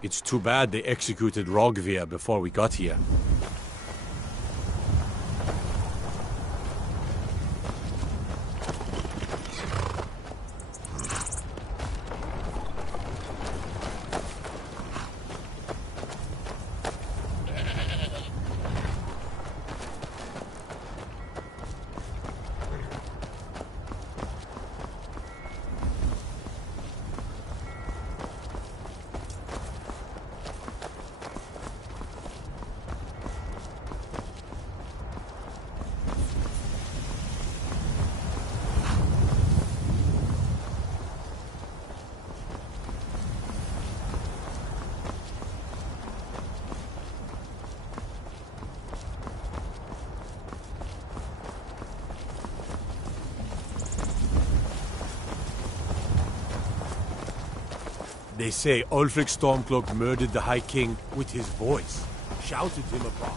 It's too bad they executed Rogvia before we got here. They say Ulfric Stormcloak murdered the High King with his voice, shouted him abroad.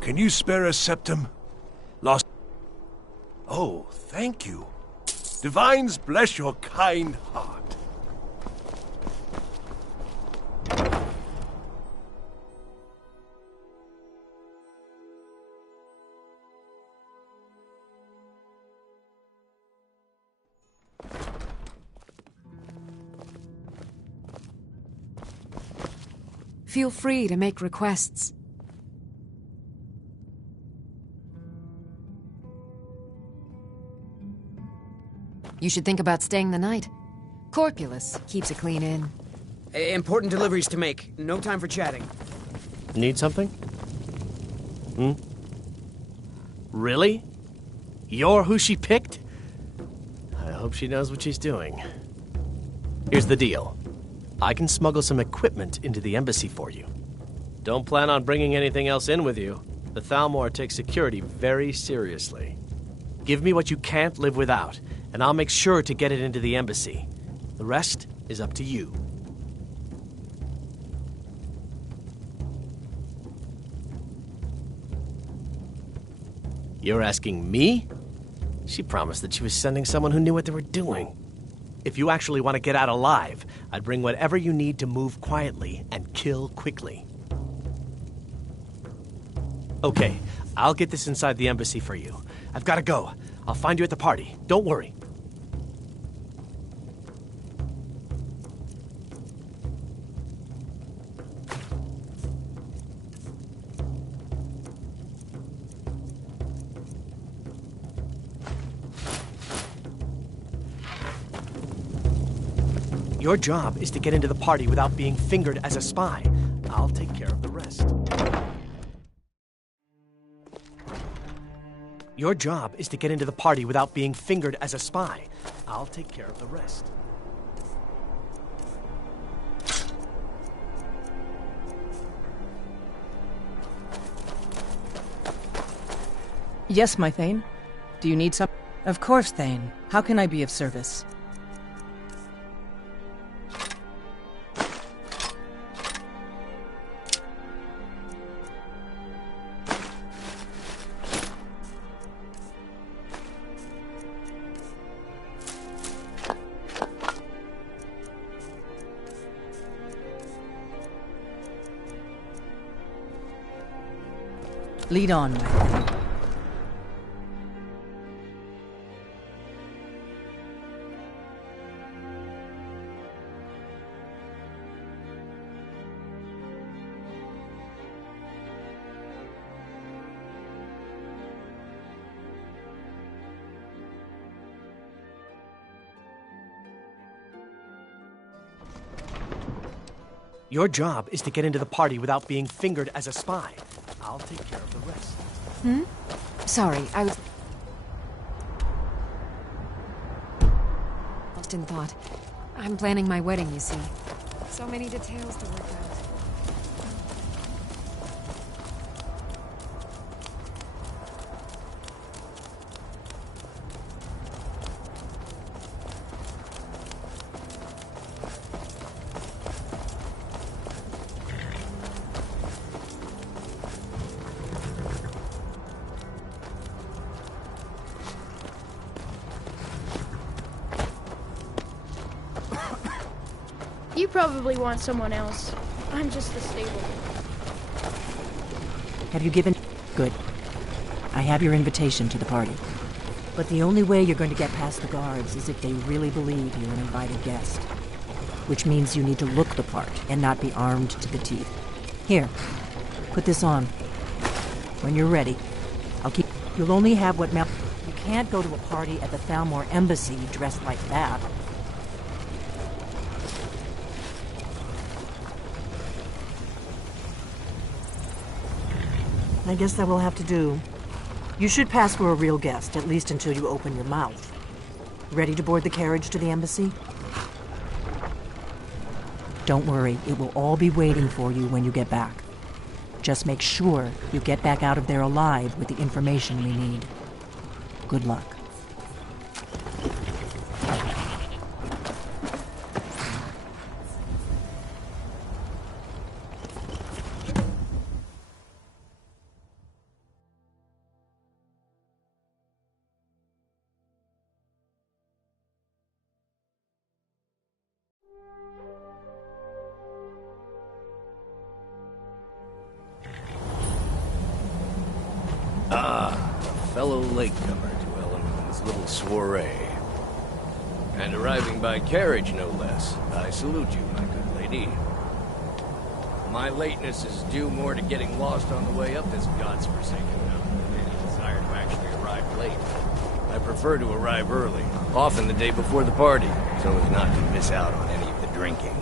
Can you spare a septum? Lost. Oh, thank you. Divines bless your kind heart. Feel free to make requests. You should think about staying the night. Corpulus keeps a clean inn. Important deliveries to make. No time for chatting. Need something? Really? You're who she picked? I hope she knows what she's doing. Here's the deal. I can smuggle some equipment into the embassy for you. Don't plan on bringing anything else in with you. The Thalmor takes security very seriously. Give me what you can't live without, and I'll make sure to get it into the embassy. The rest is up to you. You're asking me? She promised that she was sending someone who knew what they were doing. If you actually want to get out alive, I'd bring whatever you need to move quietly and kill quickly. Okay, I'll get this inside the embassy for you. I've got to go. I'll find you at the party. Don't worry. Your job is to get into the party without being fingered as a spy. I'll take care of the rest. Your job is to get into the party without being fingered as a spy. I'll take care of the rest. Yes, my Thane. Do you need some? Of course, Thane. How can I be of service? Lead on, my Thane. Your job is to get into the party without being fingered as a spy. I'll take care of the rest. Sorry, I was lost in thought. I'm planning my wedding, you see. So many details to work out. You probably want someone else. I'm just the stable. Have you given... Good. I have your invitation to the party. But the only way you're going to get past the guards is if they really believe you're an invited guest. Which means you need to look the part and not be armed to the teeth. Here, put this on. When you're ready, I'll keep... You'll only have what Mel... You can't go to a party at the Thalmor Embassy dressed like that. I guess that will have to do. You should pass for a real guest, at least until you open your mouth. Ready to board the carriage to the embassy? Don't worry, it will all be waiting for you when you get back. Just make sure you get back out of there alive with the information we need. Good luck. Fellow latecomer to Ellen's little soiree. And arriving by carriage, no less. I salute you, my good lady. My lateness is due more to getting lost on the way up this god's forsaken mountain than any desire to actually arrive late. I prefer to arrive early, often the day before the party, so as not to miss out on any of the drinking.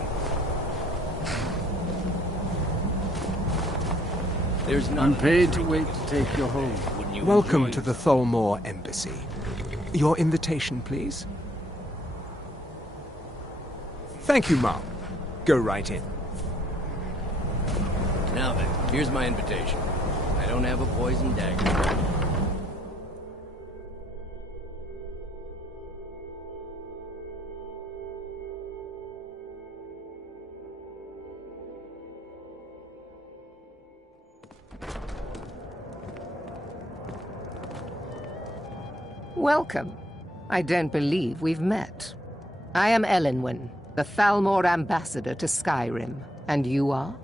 There's none. I'm paid to wait to take you home. Welcome to the Thalmor Embassy. Your invitation, please. Thank you, Mom. Go right in. Now then, here's my invitation. I don't have a poison dagger. Welcome. I don't believe we've met. I am Elenwen, the Thalmor ambassador to Skyrim. And you are?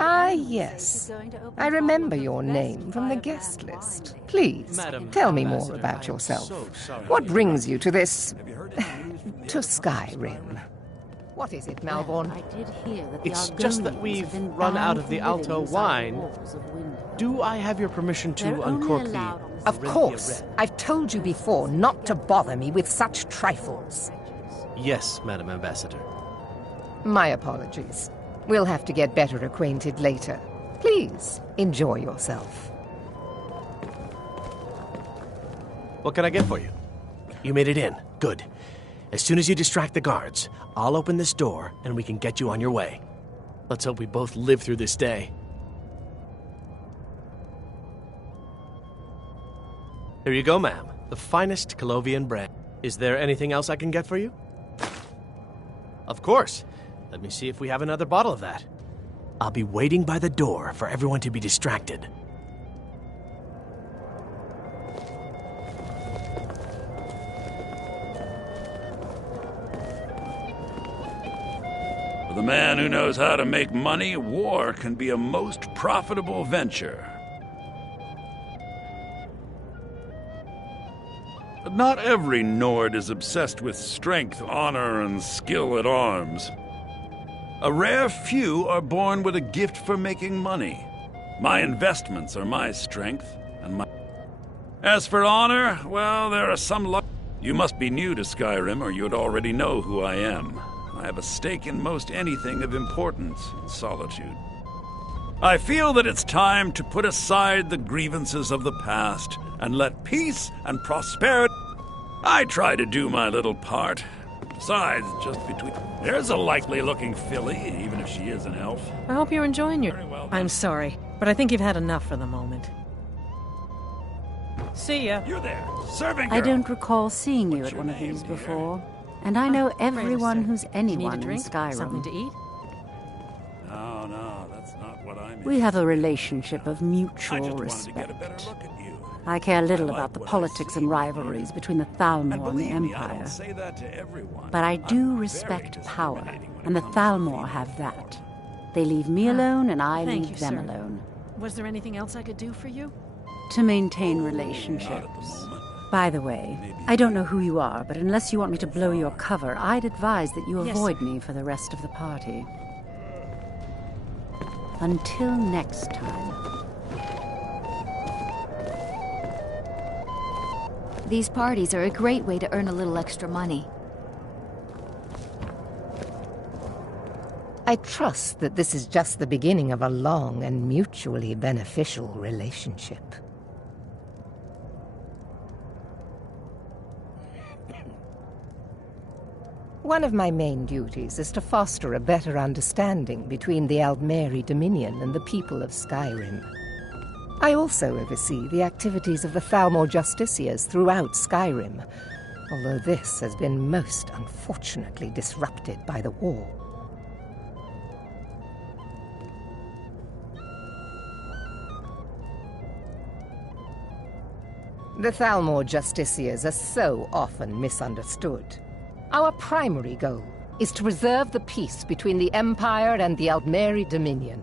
Ah, yes. I remember your name from the guest list. Please, tell me more about yourself. What brings you to this... to Skyrim? What is it, Malborn? It's just that we've run out of the Alto wine. Do I have your permission to uncork the... Of course. I've told you before not to bother me with such trifles. Yes, Madam Ambassador. My apologies. We'll have to get better acquainted later. Please, enjoy yourself. What can I get for you? You made it in. Good. As soon as you distract the guards, I'll open this door and we can get you on your way. Let's hope we both live through this day. Here you go, ma'am. The finest Colovian brand. Is there anything else I can get for you? Of course. Let me see if we have another bottle of that. I'll be waiting by the door for everyone to be distracted. For the man who knows how to make money, war can be a most profitable venture. But not every Nord is obsessed with strength, honor, and skill at arms. A rare few are born with a gift for making money. My investments are my strength, and my... As for honor, well, there are some You must be new to Skyrim, or you'd already know who I am. I have a stake in most anything of importance in Solitude. I feel that it's time to put aside the grievances of the past and let peace and prosperity... I try to do my little part. Besides, just between... There's a likely-looking filly, even if she is an elf. I hope you're enjoying your... Very well, I'm sorry, but I think you've had enough for the moment. See ya. You're there, serving girl. I don't recall seeing you at one of these before. And I know everyone who's anyone in Skyrim. Something to eat? No, that's not what I mean. We have a relationship of I mutual just wanted to respect. get a better look at you. I care little I like about the what I politics see, and my rivalries friend. between the And Thalmor and the believe me, I Empire. don't say that to everyone. But I I'm do very respect power, discriminating when and the it comes to Thalmor female have that. form. They leave me alone, and I Thank leave you, them sir. alone. Was there anything else I could do for you? To maintain Not at the relationships. moment. By the way, I don't know who you are, but unless you want me to blow your cover, I'd advise that you Yes, avoid sir. me for the rest of the party. Until next time. These parties are a great way to earn a little extra money. I trust that this is just the beginning of a long and mutually beneficial relationship. One of my main duties is to foster a better understanding between the Aldmeri Dominion and the people of Skyrim. I also oversee the activities of the Thalmor Justiciars throughout Skyrim, although this has been most unfortunately disrupted by the war. The Thalmor Justiciars are so often misunderstood. Our primary goal is to preserve the peace between the Empire and the Aldmeri Dominion.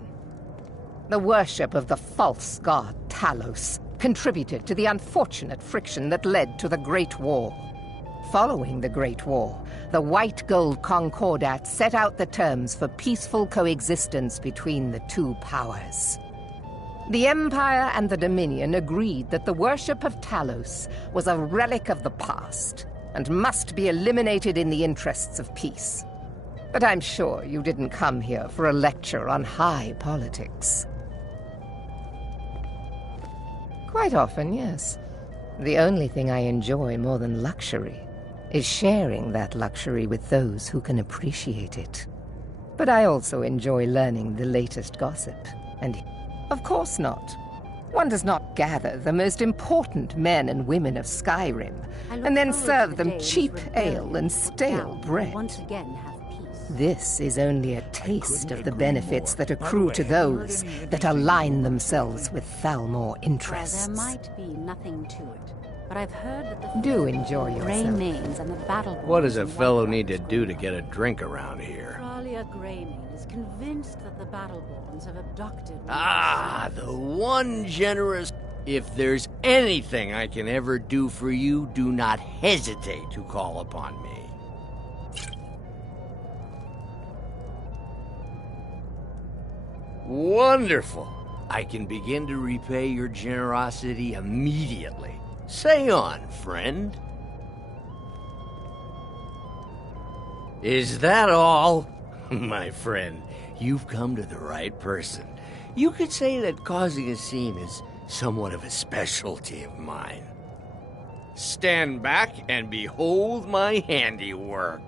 The worship of the false god Talos contributed to the unfortunate friction that led to the Great War. Following the Great War, the White Gold Concordat set out the terms for peaceful coexistence between the two powers. The Empire and the Dominion agreed that the worship of Talos was a relic of the past and must be eliminated in the interests of peace. But I'm sure you didn't come here for a lecture on high politics. Quite often, yes. The only thing I enjoy more than luxury is sharing that luxury with those who can appreciate it. But I also enjoy learning the latest gossip, and of course not. One does not gather the most important men and women of Skyrim and then serve them cheap ale and stale bread. Once again have peace. This is only a taste of the benefits that accrue to those that align themselves with Thalmor Well, interests. there might be nothing to it, but I've heard that the Do enjoy Grey yourself. Manes and the battle. What does a fellow need to do to get a drink around here? Fralia Greymane is convinced that the Battleborns have abducted one Ah, of the the one generous... If there's anything I can ever do for you, do not hesitate to call upon me. Wonderful. I can begin to repay your generosity immediately. Say on, friend. Is that all? My friend, you've come to the right person. You could say that causing a scene is somewhat of a specialty of mine. Stand back and behold my handiwork.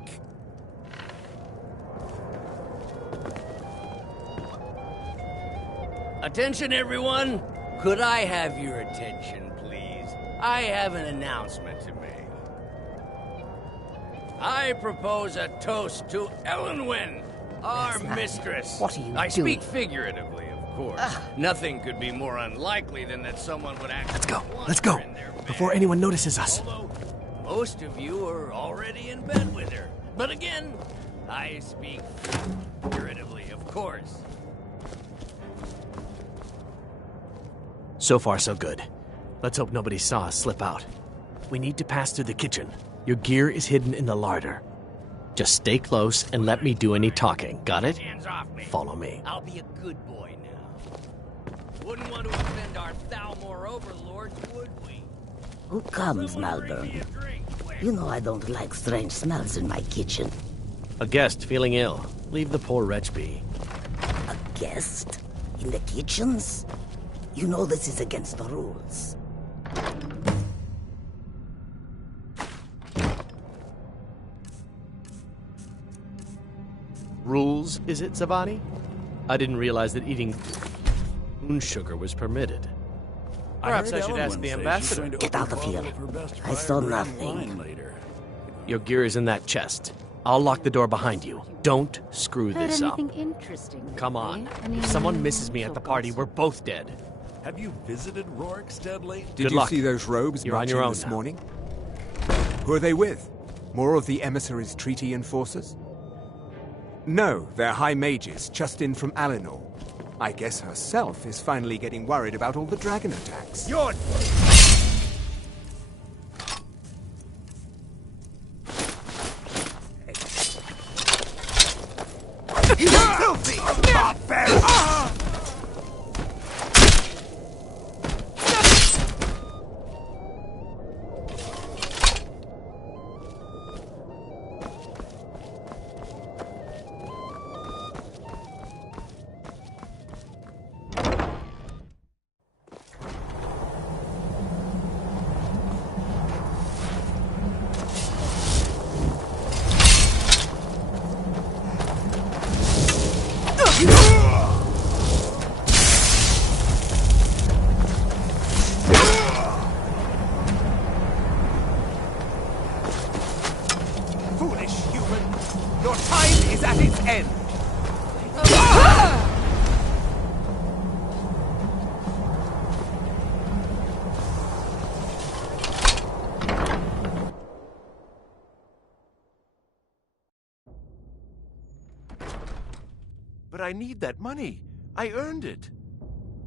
Attention, everyone! Could I have your attention, please? I have an announcement to make. I propose a toast to Elenwen, our Yes, ma'am. mistress. What are you I doing? speak figuratively, of course. Nothing could be more unlikely than that someone would actually Let's go. want her in their bed. Before anyone notices us. Although most of you are already in bed with her. But again, I speak figuratively, of course. So far, so good. Let's hope nobody saw us slip out. We need to pass through the kitchen. Your gear is hidden in the larder. Just stay close and let me do any talking. Got it? Hands off me. Follow me. I'll be a good boy now. Wouldn't want to offend our Thalmor overlords, would we? Who comes, Malburn? You know I don't like strange smells in my kitchen. A guest feeling ill. Leave the poor wretch be. A guest? In the kitchens? You know this is against the rules. rules, is it, Zavani? I didn't realize that eating moon sugar was permitted. Perhaps I should ask the ambassador. Get out of here. I saw nothing. Your gear is in that chest. I'll lock the door behind you. Don't screw Heard this up. anything interesting? Come on. Any If someone misses me news at the or party, gossip? we're both dead. Have you visited Rorikstead lately? Did Good you luck. see those robes You're on marching your own this now. morning? Who are they with? More of the emissaries' treaty enforcers? No, they're high mages, just in from Alinor. I guess herself is finally getting worried about all the dragon attacks. You're... You filthy barbarian! Foolish human! Your time is at its end! But I need that money. I earned it.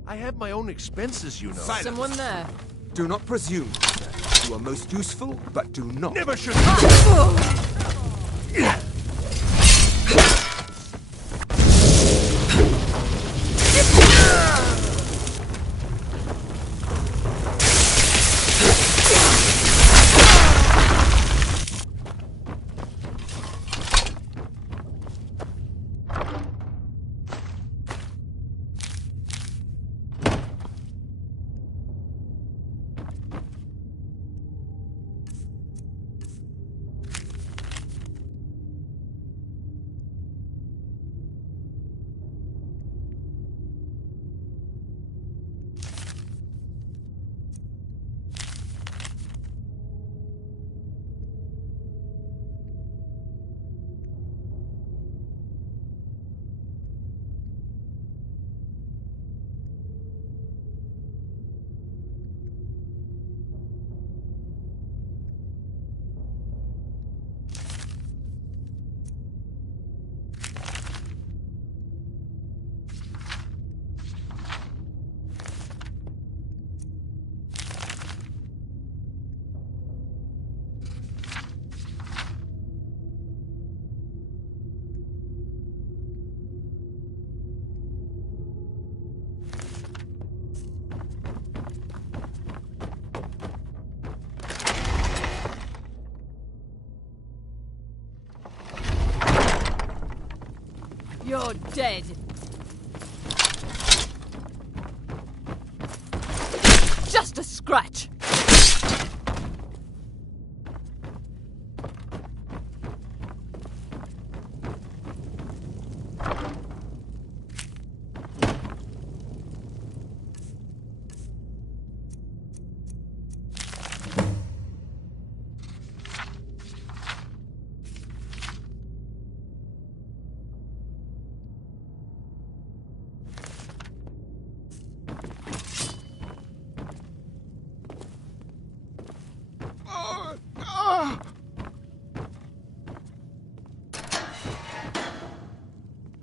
I have my own expenses, you know. Silence. Someone there. Do not presume, sir. You are most useful, but do not. Never should... You're dead. Just a scratch.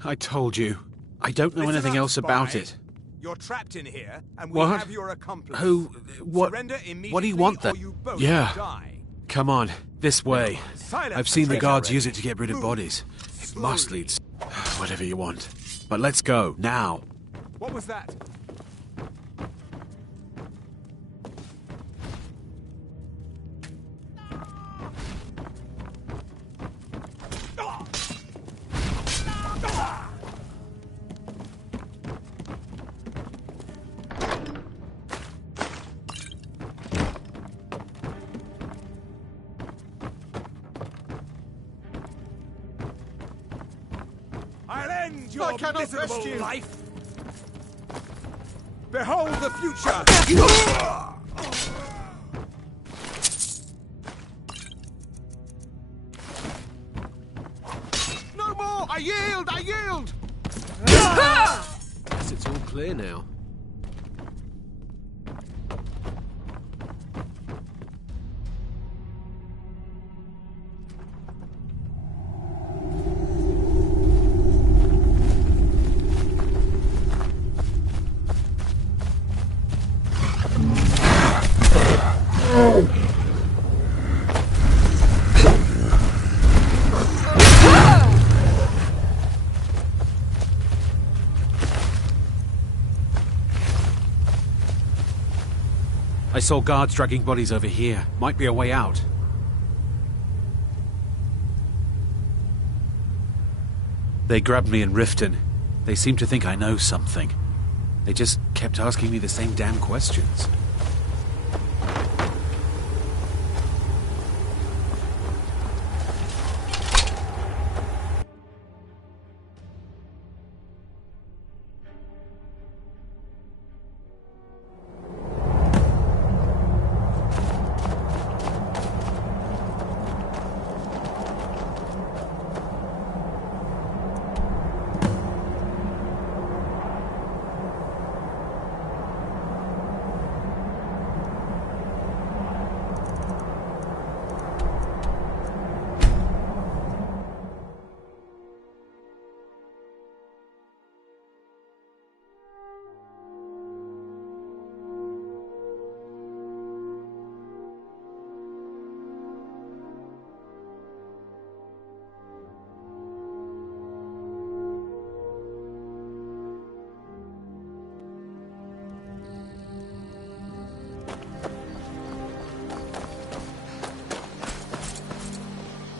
I told you. I don't know Listen anything up, else about spy. it. You're trapped in here, and we What? have your accomplice. Who? What? Surrender What do immediately, you want or then? you both Yeah. die. Come on, this way. Silence, I've seen the traitor. guards use it to get rid of bodies. It must lead. Whatever you want. But let's go, now. What was that? End your cannot miserable rest you. life! Behold the future! No more! I yield! I yield! Guess it's all clear now. I saw guards dragging bodies over here. Might be a way out. They grabbed me in Riften. They seem to think I know something. They just kept asking me the same damn questions.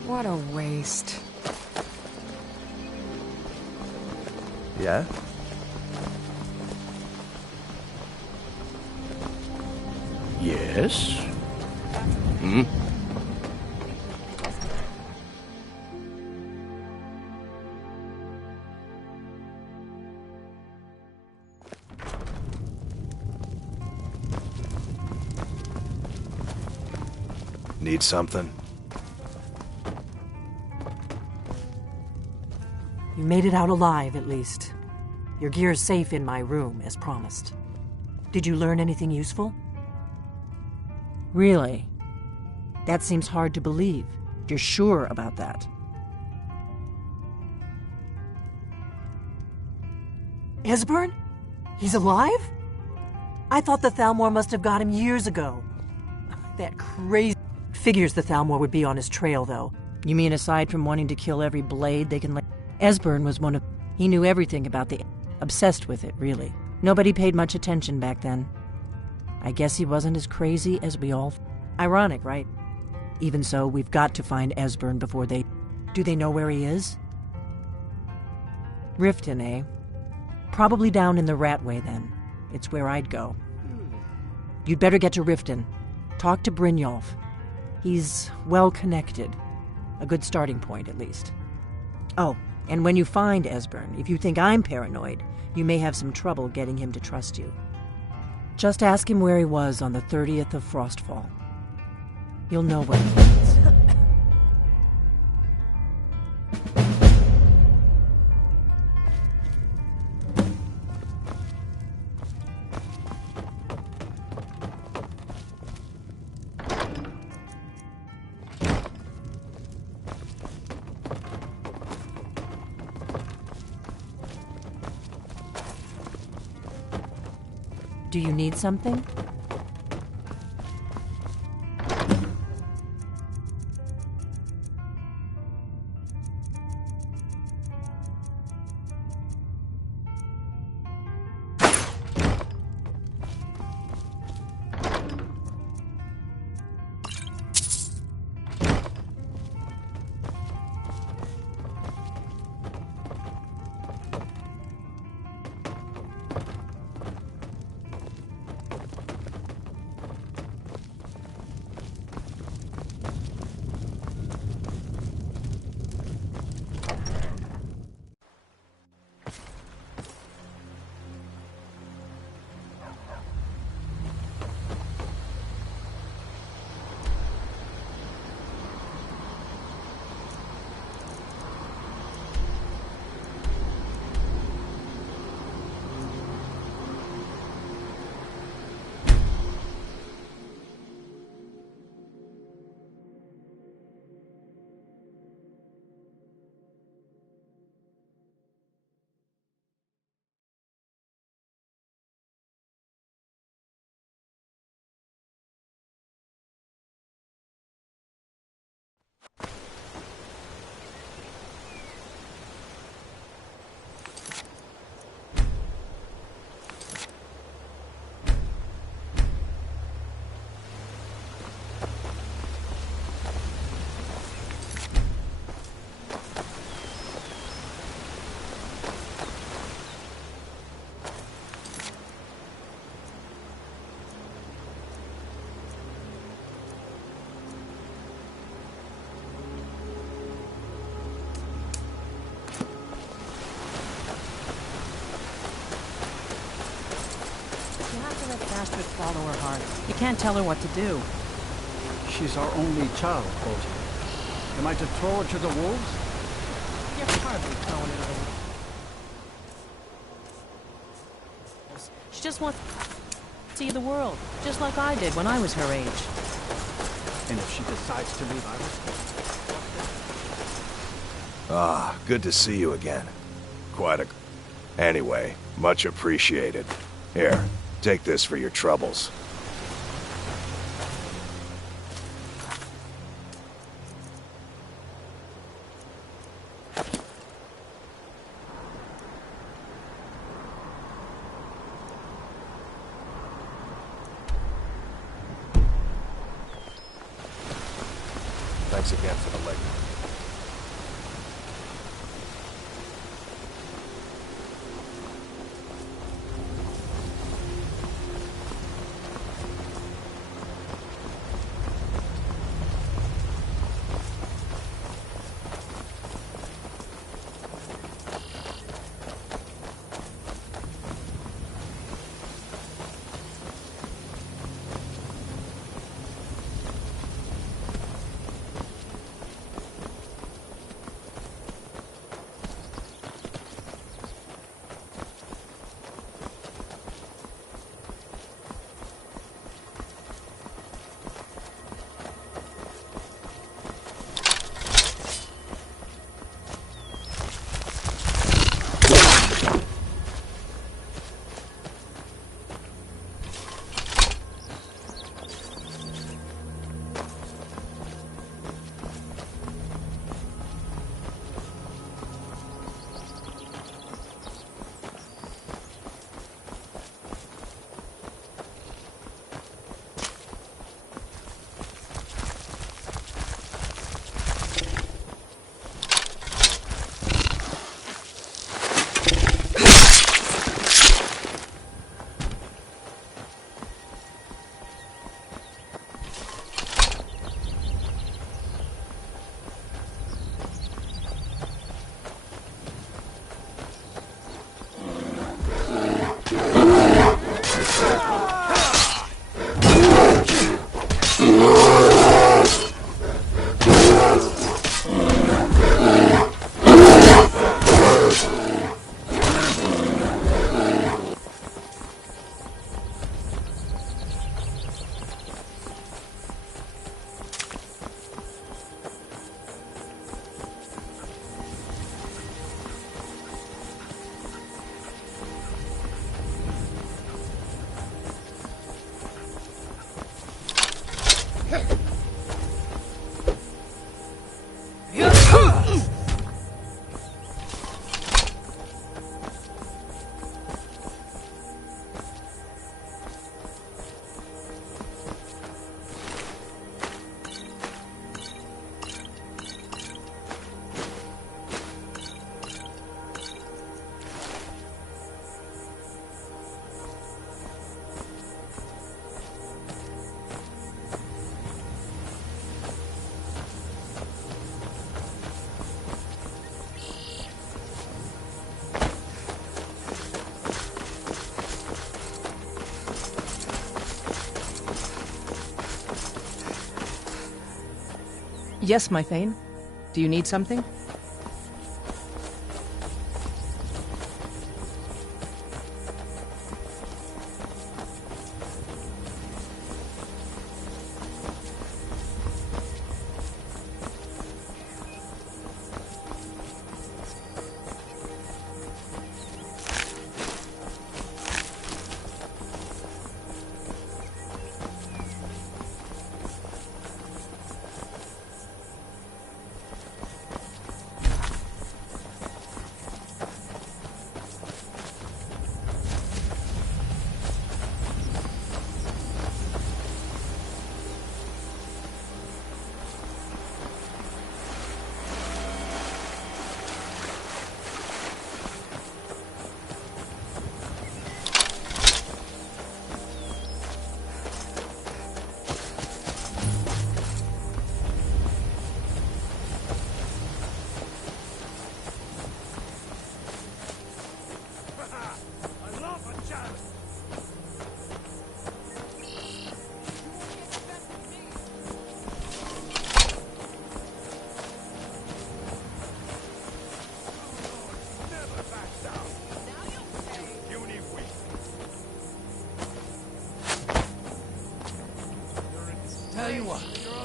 What a waste. Yeah? Yes? Hmm? Need something? You made it out alive, at least. Your gear's safe in my room, as promised. Did you learn anything useful? Really? That seems hard to believe. You're sure about that? Esbern? He's alive? I thought the Thalmor must have got him years ago. That crazy... Figures the Thalmor would be on his trail, though. You mean aside from wanting to kill every blade they can lay... Esbern was one of... He knew everything about the... Obsessed with it, really. Nobody paid much attention back then. I guess he wasn't as crazy as we all... Ironic, right? Even so, we've got to find Esbern before they... Do they know where he is? Riften, eh? Probably down in the Ratway, then. It's where I'd go. You'd better get to Riften. Talk to Brynjolf. He's well-connected. A good starting point, at least. Oh, and when you find Esbern, if you think I'm paranoid, you may have some trouble getting him to trust you. Just ask him where he was on the 30th of Frostfall. You'll know what he means. Do you need something? bastard follow her heart. You can't tell her what to do. She's our only child, Bolton. Am I to throw her to the wolves? You're hardly throwing her to the wolves. She just wants to see the world, just like I did when I was her age. And if she decides to leave Iris? Ah, good to see you again. Quite a... Anyway, much appreciated. Here, take this for your troubles. Thanks again for the leg. Yes, my Thane. Do you need something?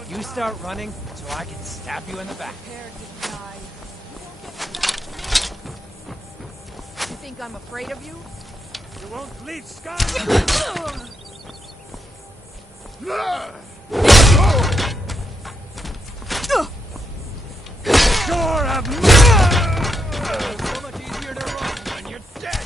You start running so I can stab you in the back. You think I'm afraid of you? You won't leave Skyrim! Sure have so much easier to run when you're dead!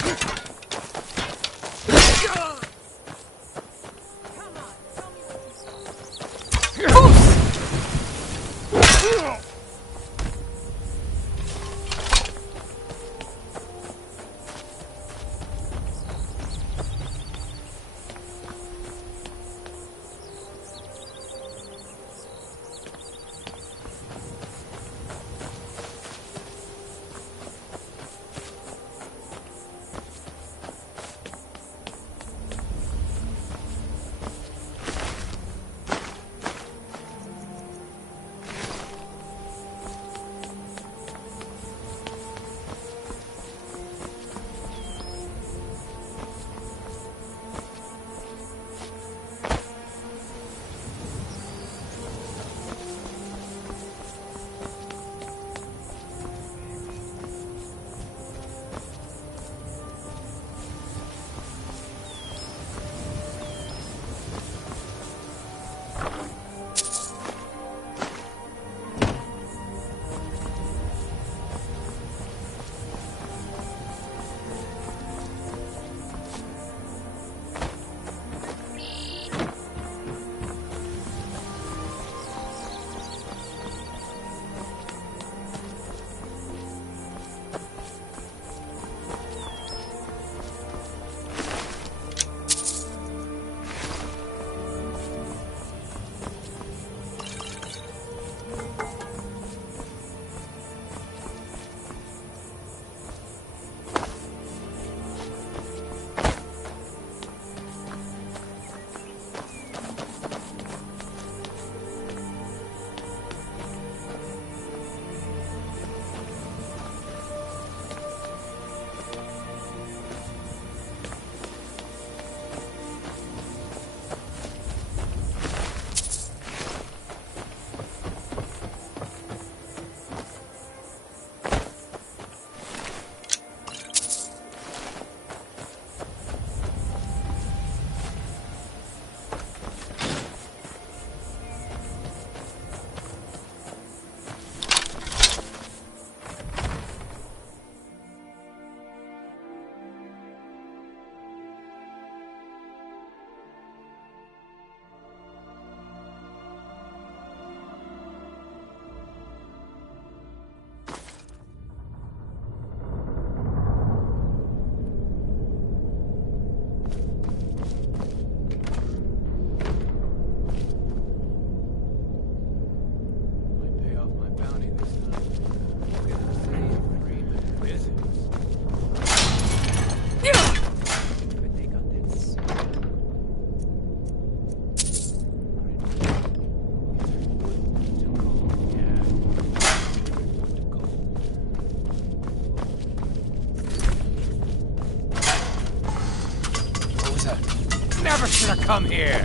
Never should have come here!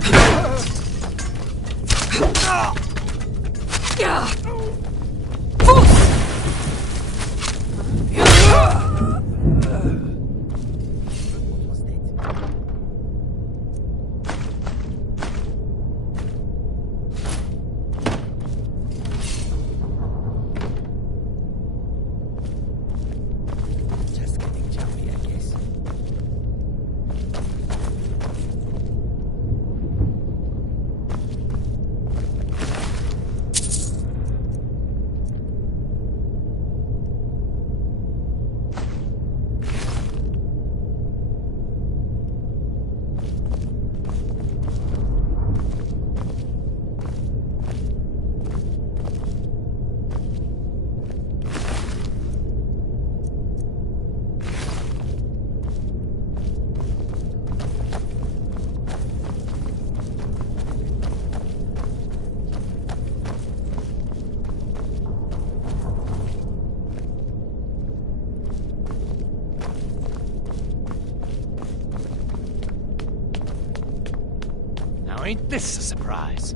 Ain't this a surprise?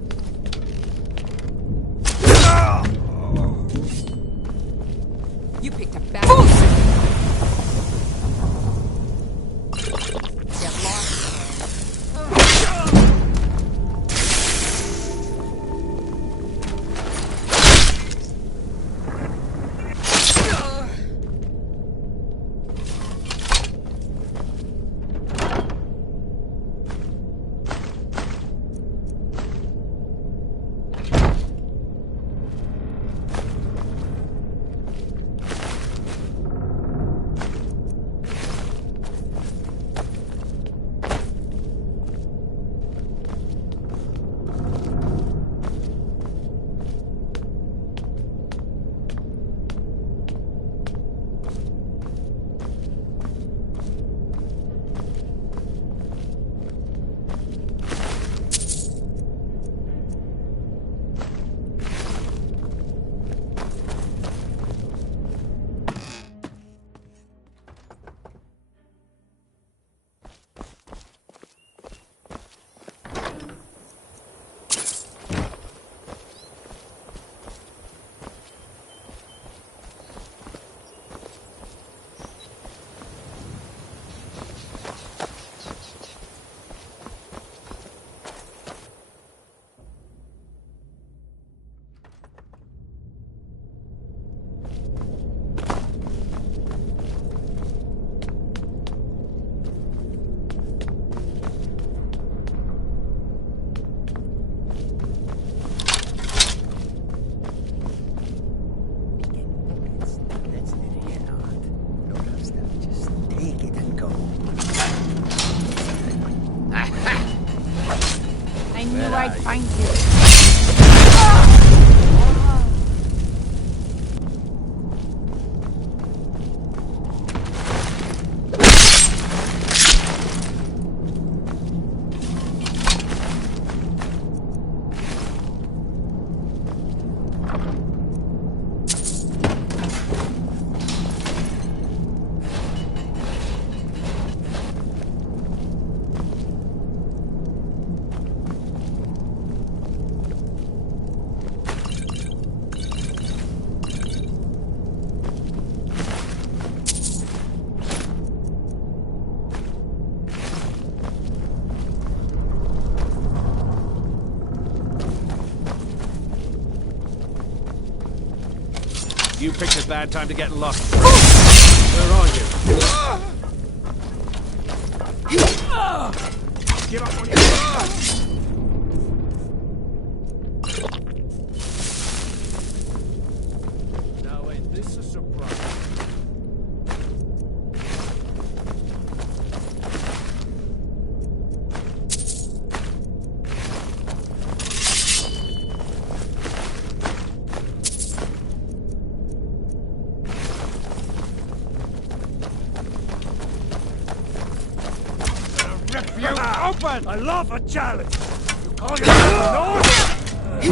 picked a bad I'd find you. You picked a bad time to get lost. Where are you? Give up on your... Now ain't this a surprise? Open! I love a challenge! You call yourself a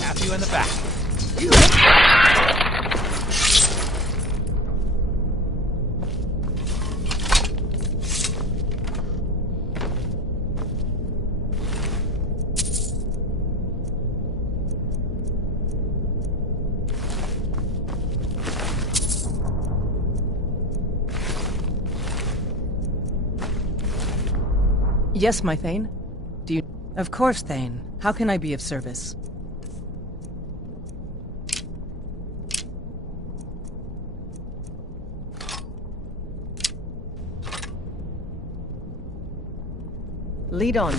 Tap you in the back. Yes, my Thane. Do you... Of course, Thane. How can I be of service? Lead on.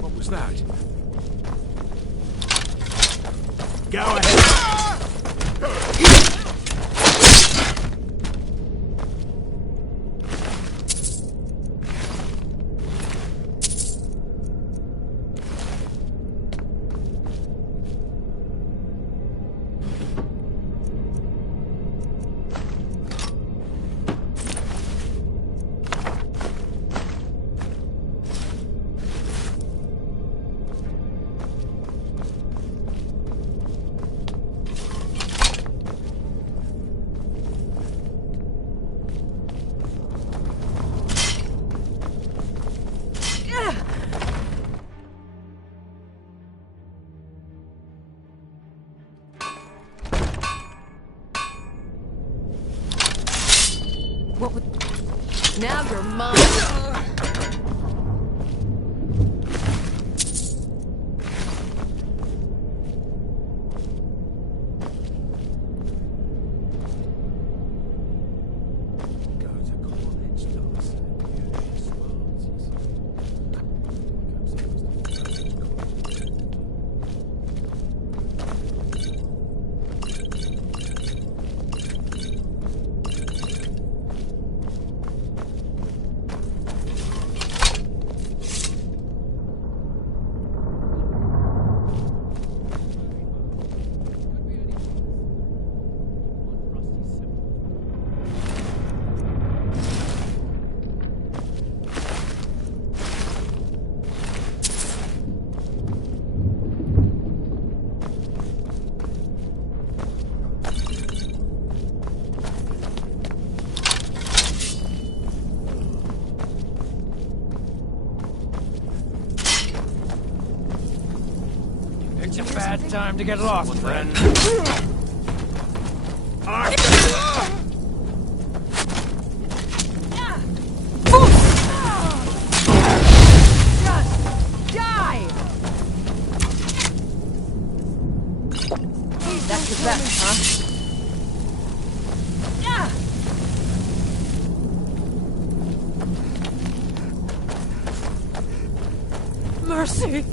What was that? Go ahead. What would... Now you're mine. It's a bad time to get lost, friend. Die! That's the best, huh? Mercy!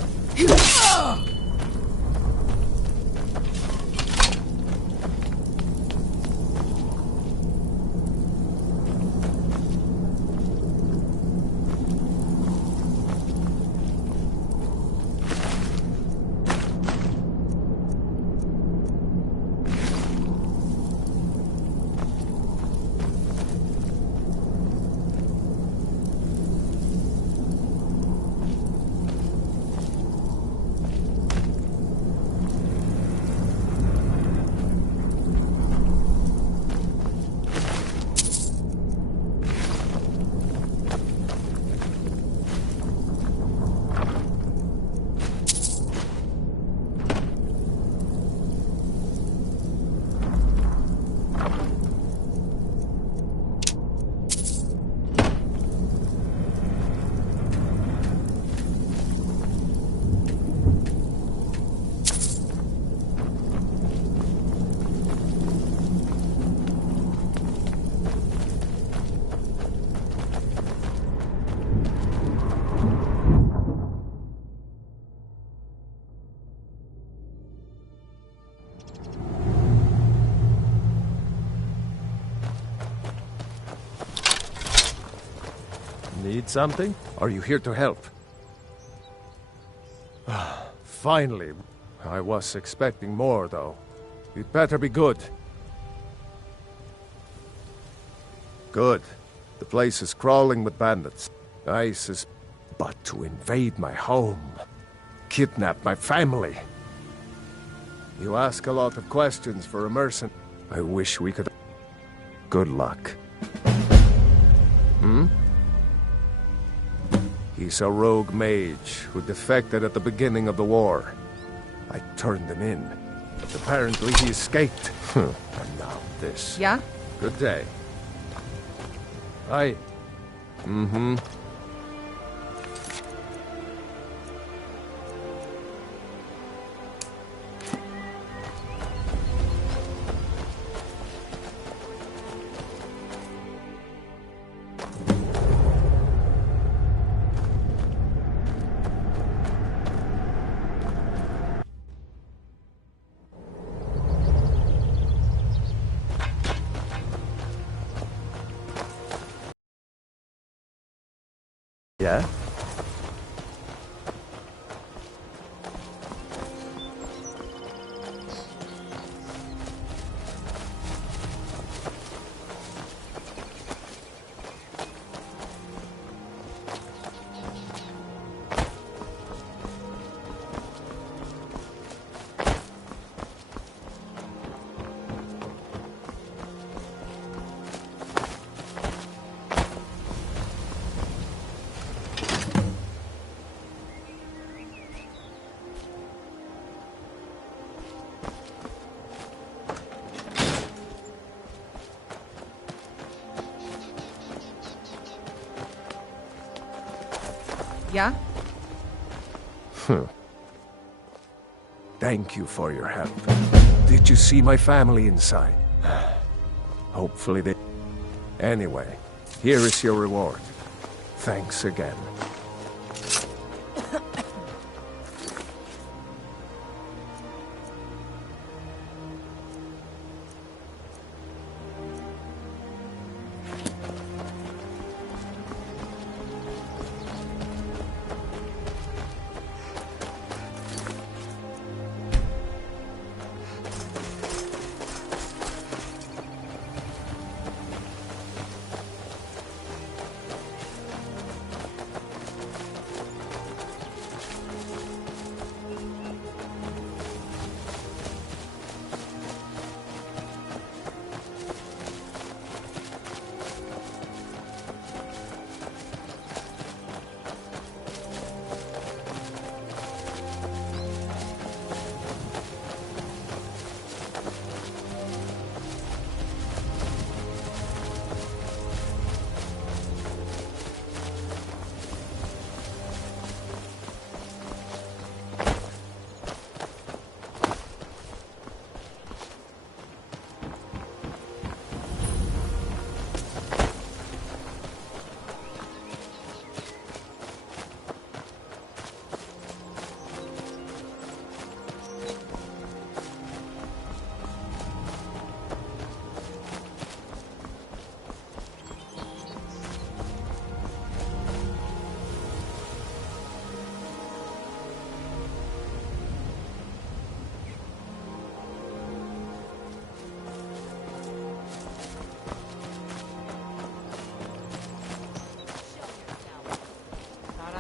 Need something? Are you here to help? Finally. I was expecting more, though. It better be good. Good. The place is crawling with bandits. ISIS. But to invade my home, kidnap my family. You ask a lot of questions for a mercenary. I wish we could... Good luck. Hmm? He's a rogue mage who defected at the beginning of the war. I turned him in, but apparently he escaped. And now this. Yeah? Good day. Mm-hmm. Yeah? Yeah? Thank you for your help. Did you see my family inside? Hopefully they... Anyway, here is your reward. Thanks again.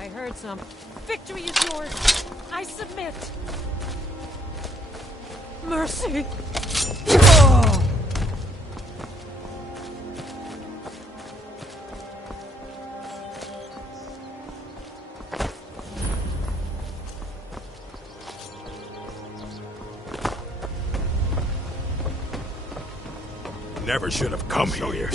I heard some. Victory is yours. I submit. Mercy. Oh. Never should have come here.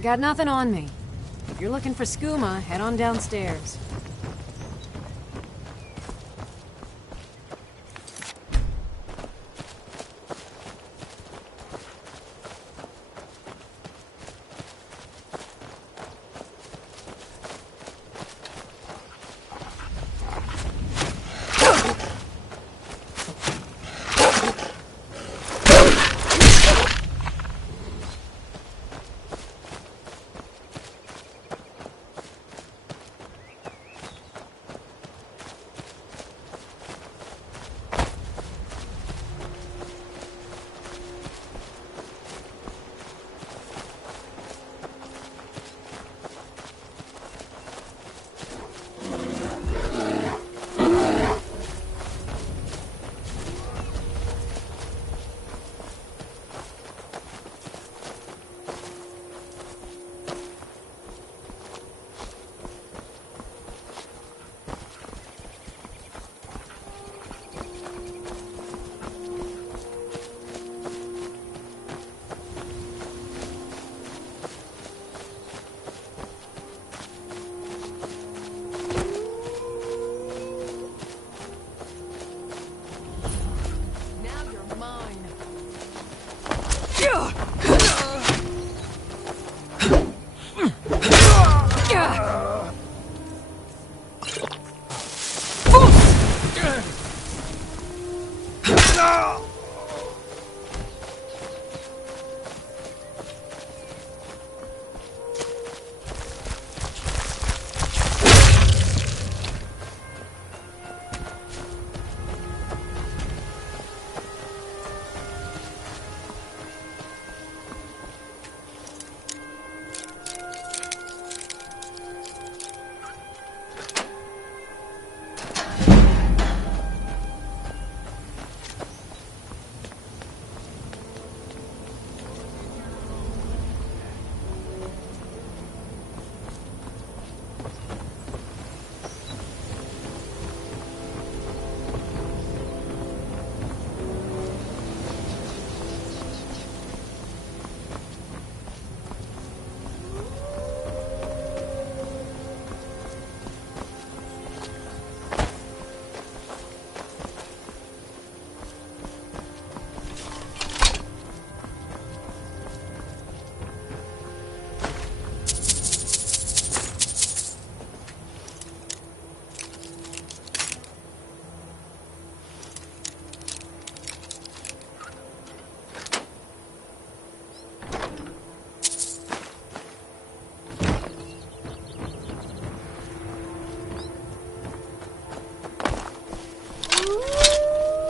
I got nothing on me. If you're looking for skooma, head on downstairs.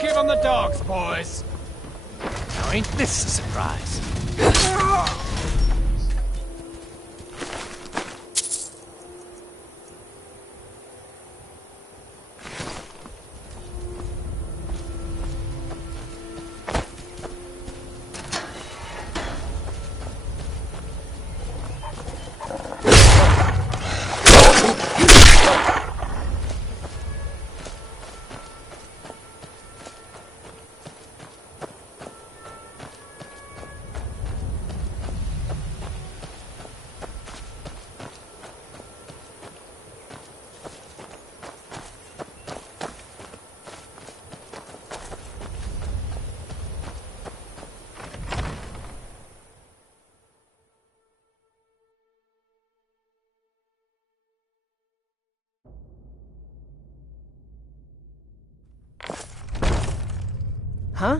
Give them the dogs, boys. Now ain't this a surprise? Huh?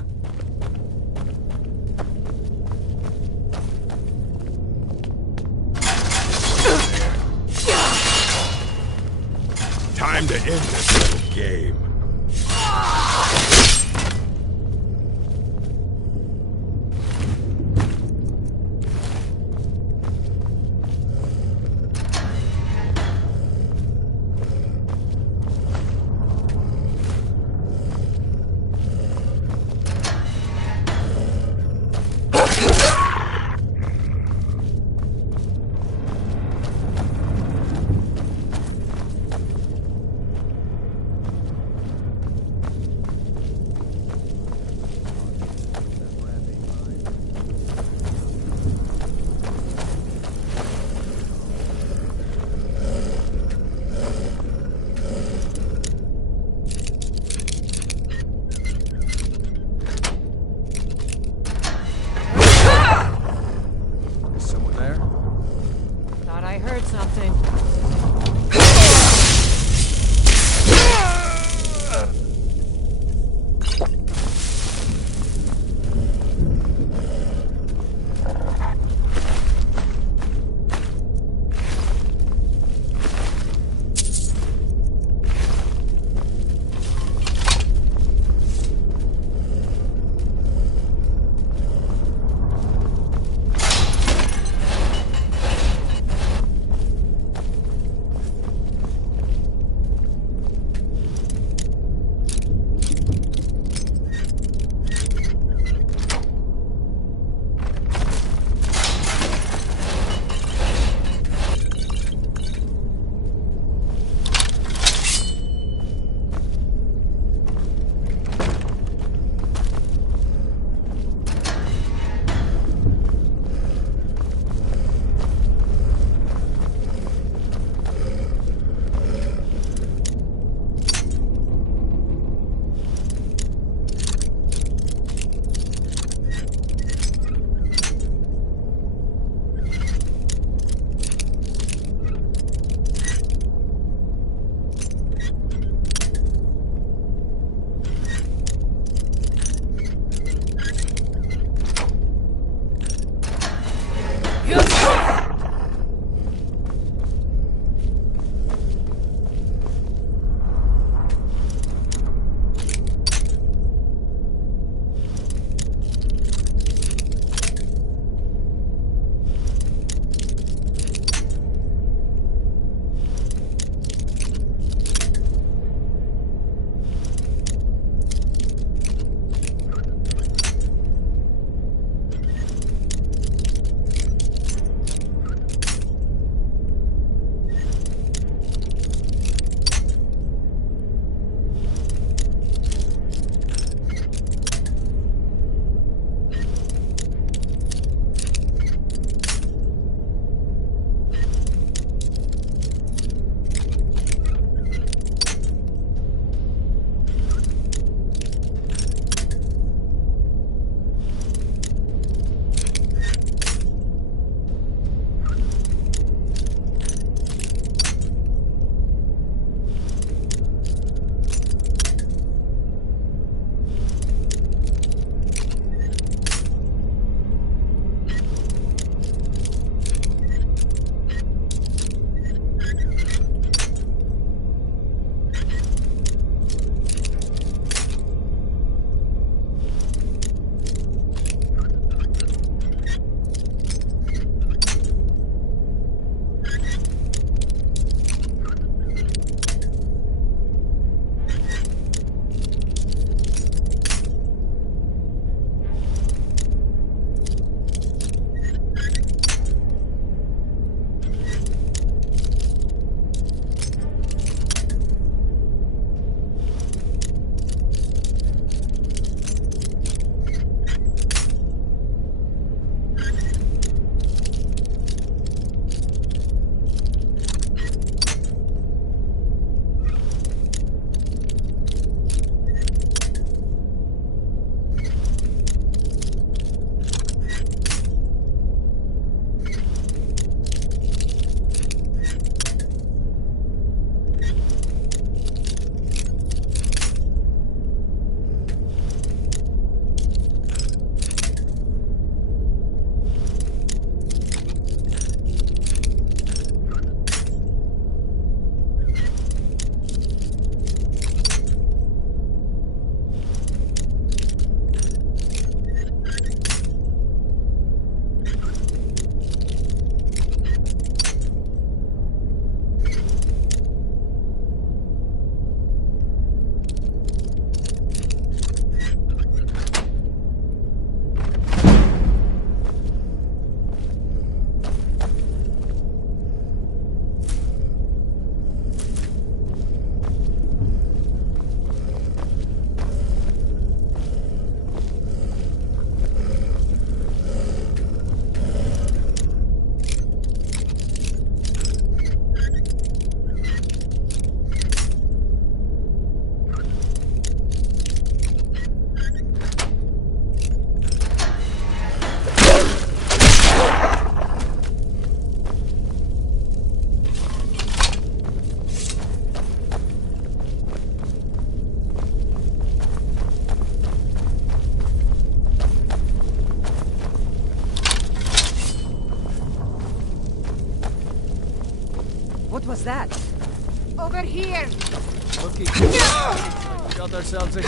Time to end this little game. was that? Over here! Looky. Got ourselves a...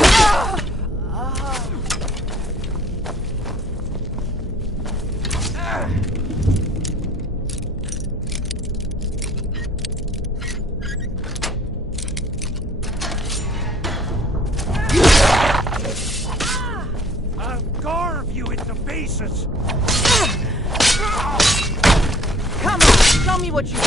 I'll carve you into pieces! Come on, show me what you...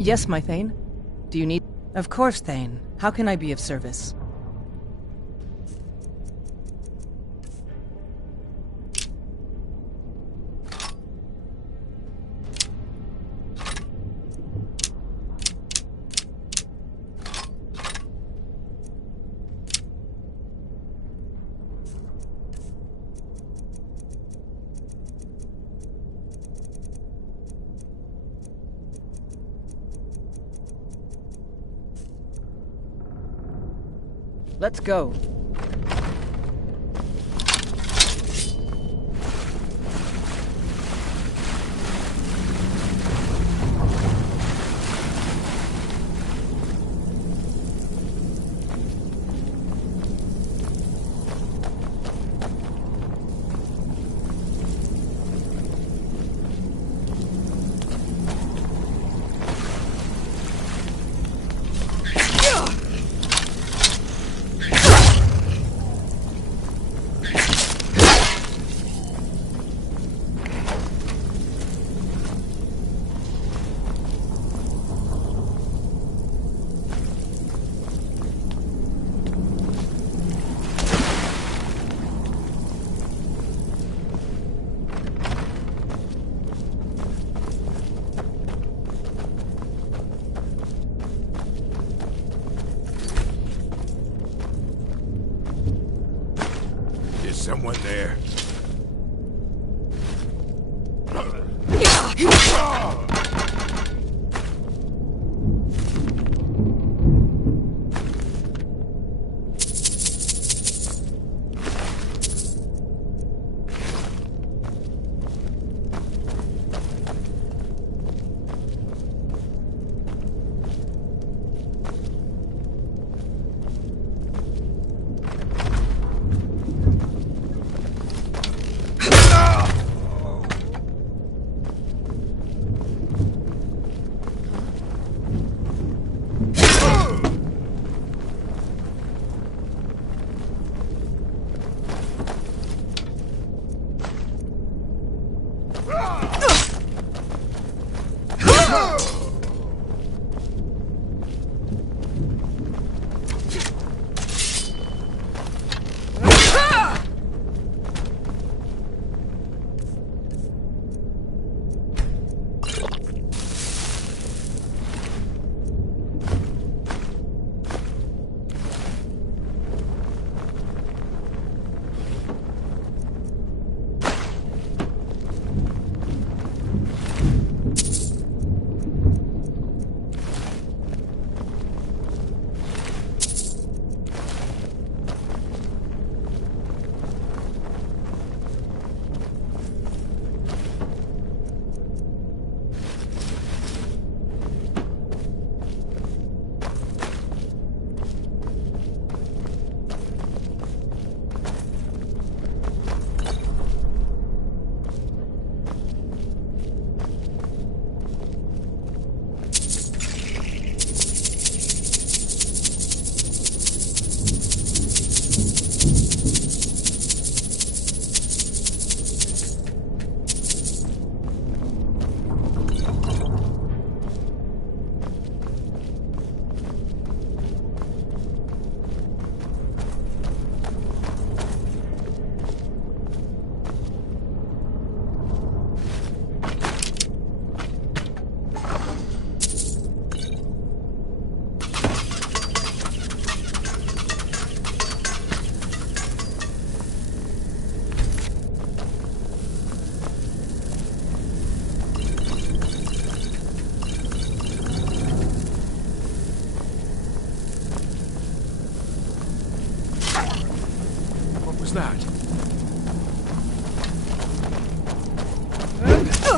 Yes, my Thane. Do you need... Of course, Thane. How can I be of service? Let's go. Someone there.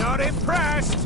Not impressed!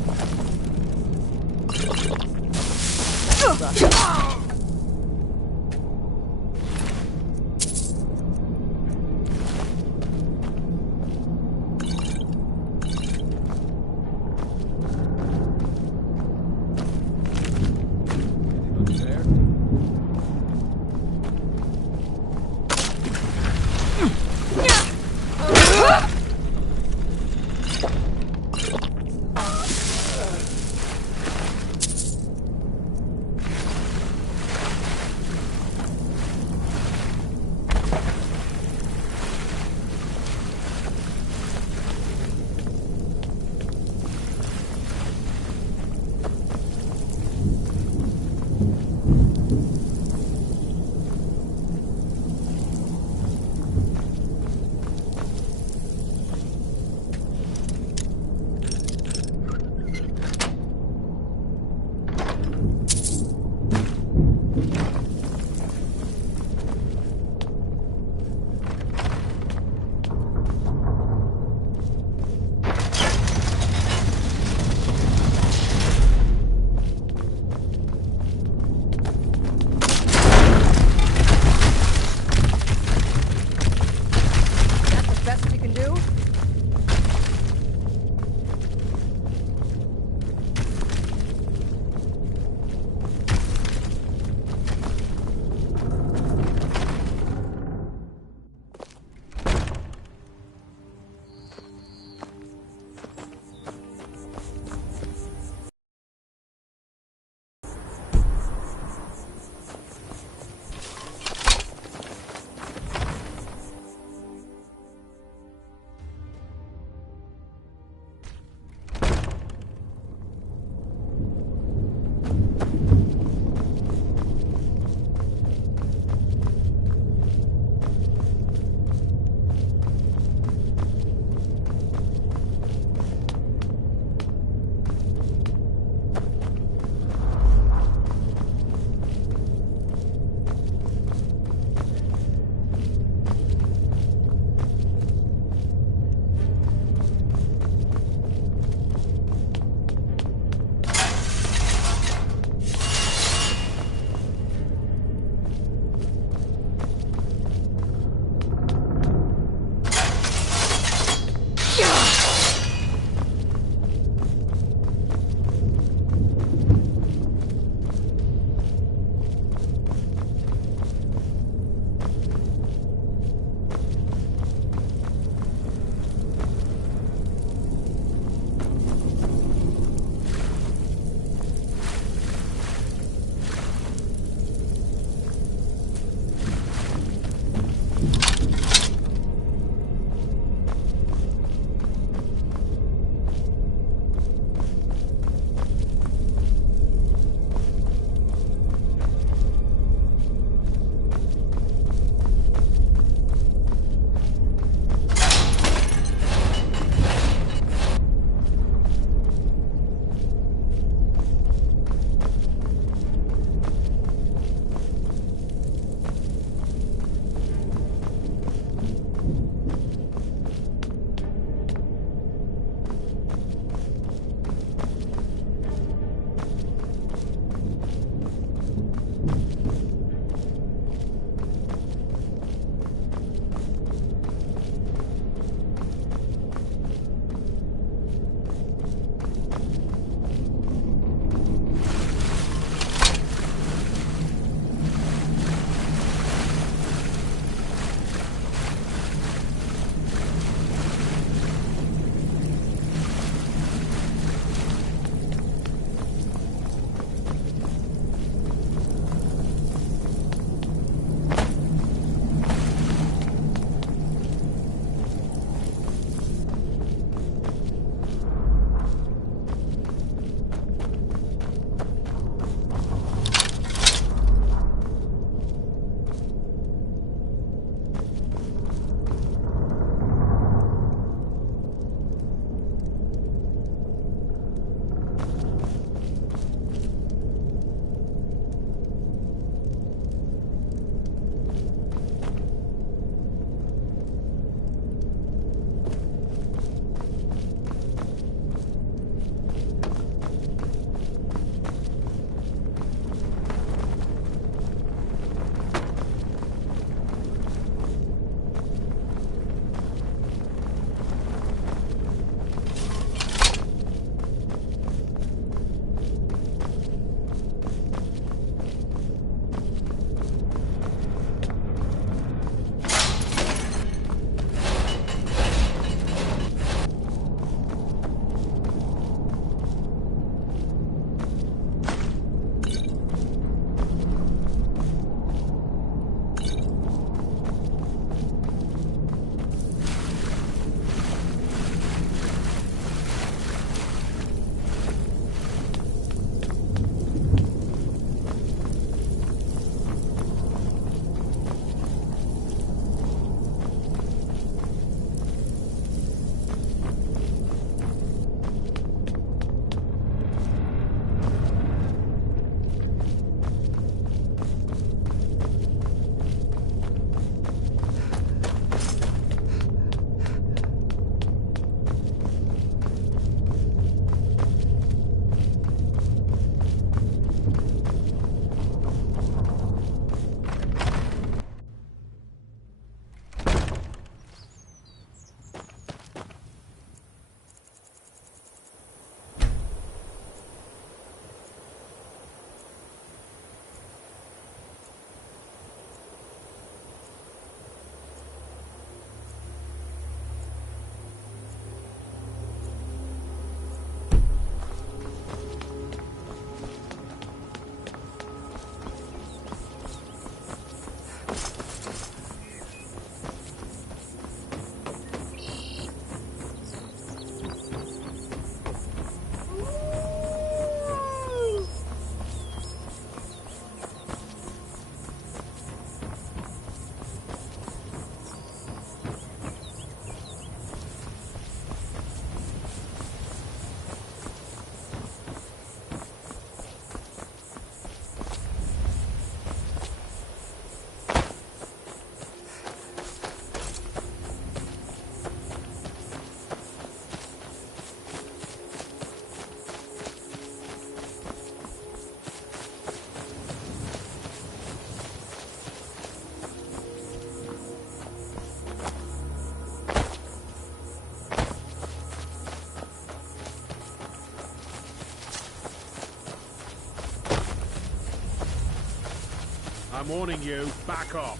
I'm warning you, back off.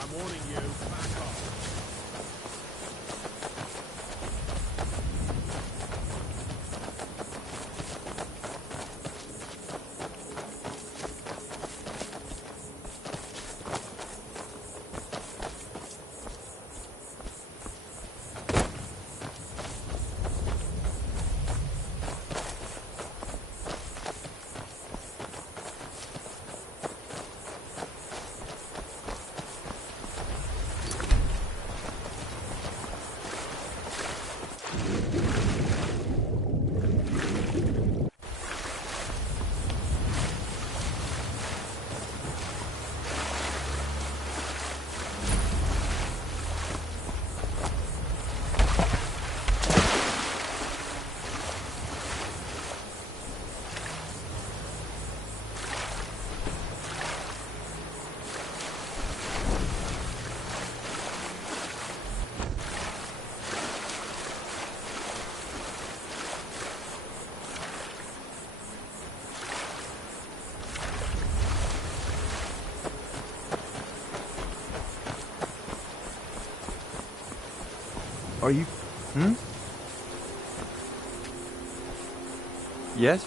I'm warning you, back off. Are you... Yes?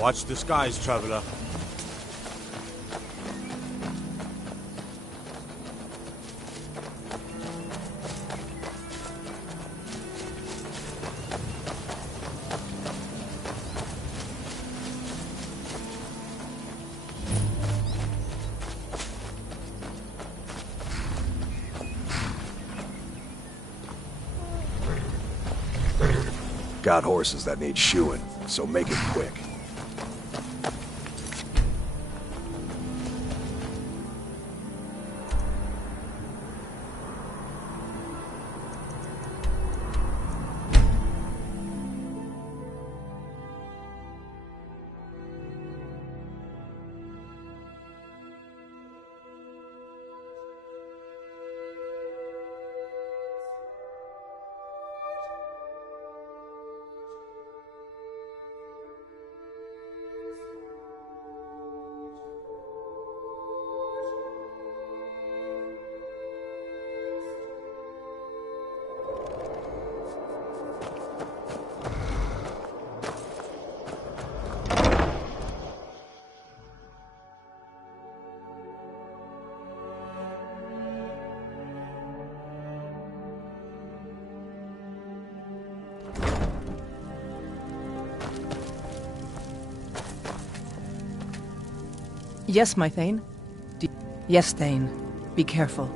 Watch the skies, traveler. Got horses that need shoeing, so make it quick. Yes, my Thane? Yes, Thane. Be careful.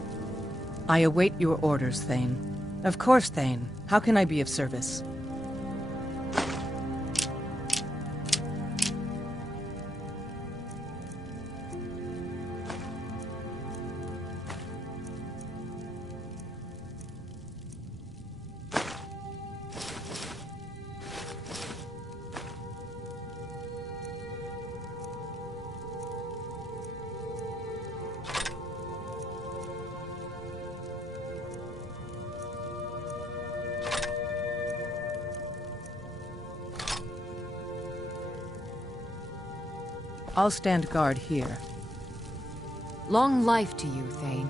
I await your orders, Thane. Of course, Thane. How can I be of service? I'll stand guard here. Long life to you, Thane.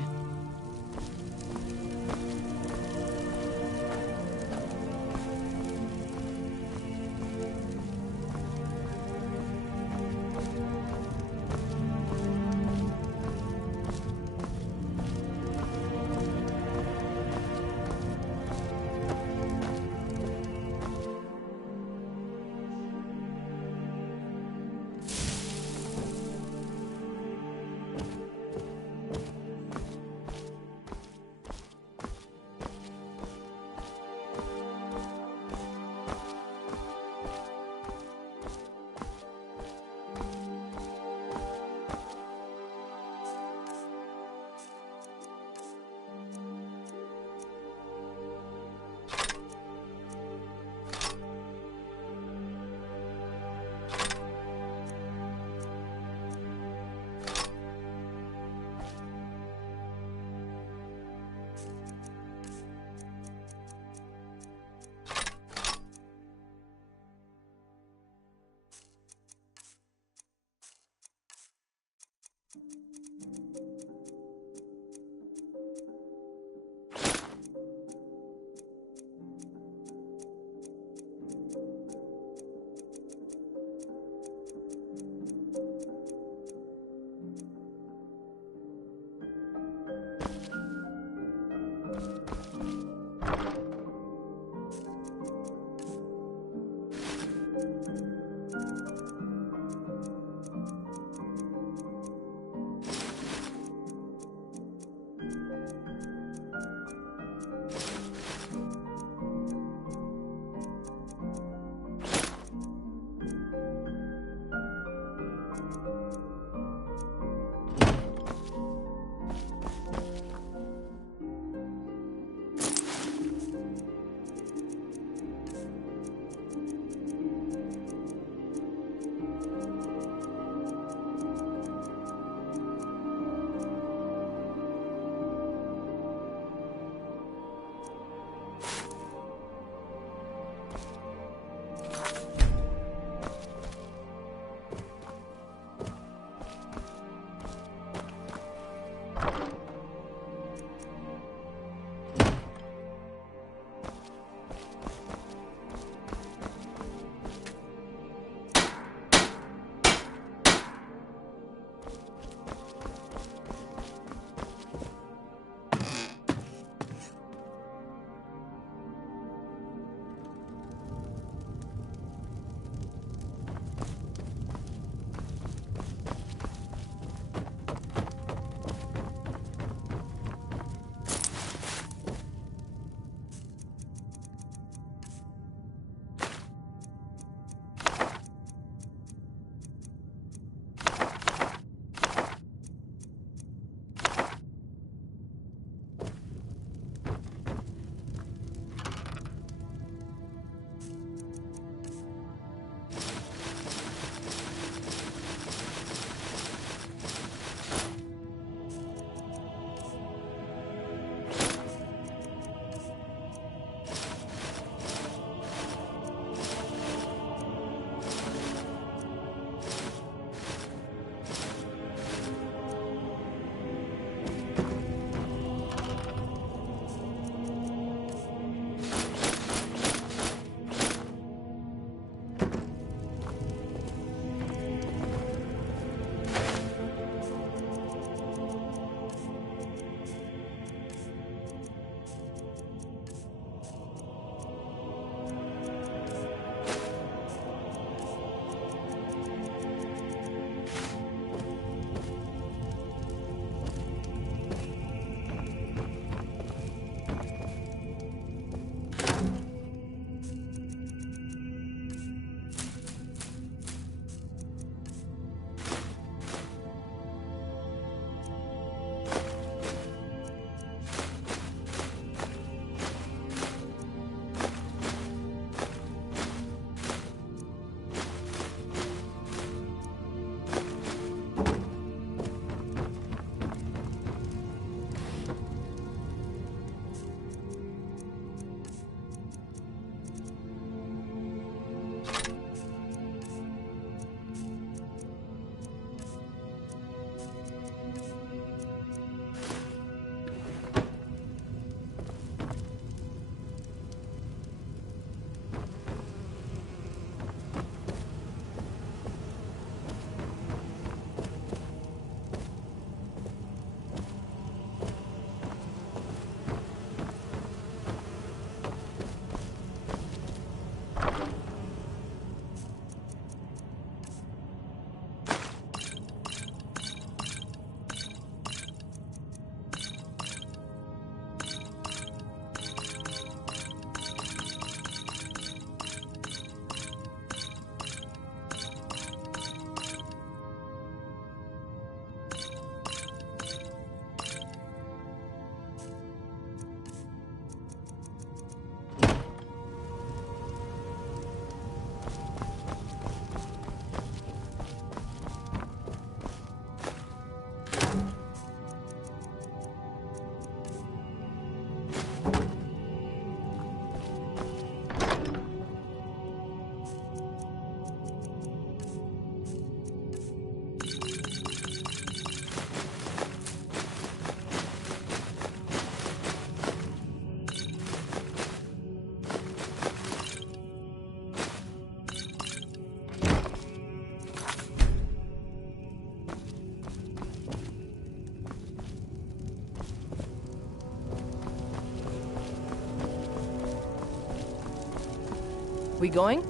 We going?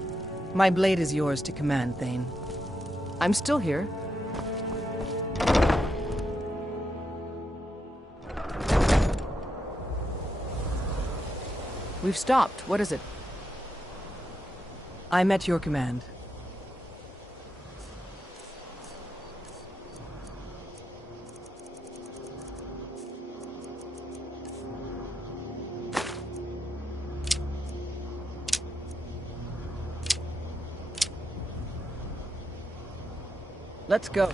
My blade is yours to command, Thane. I'm still here. We've stopped. What is it? I'm at your command. Let's go.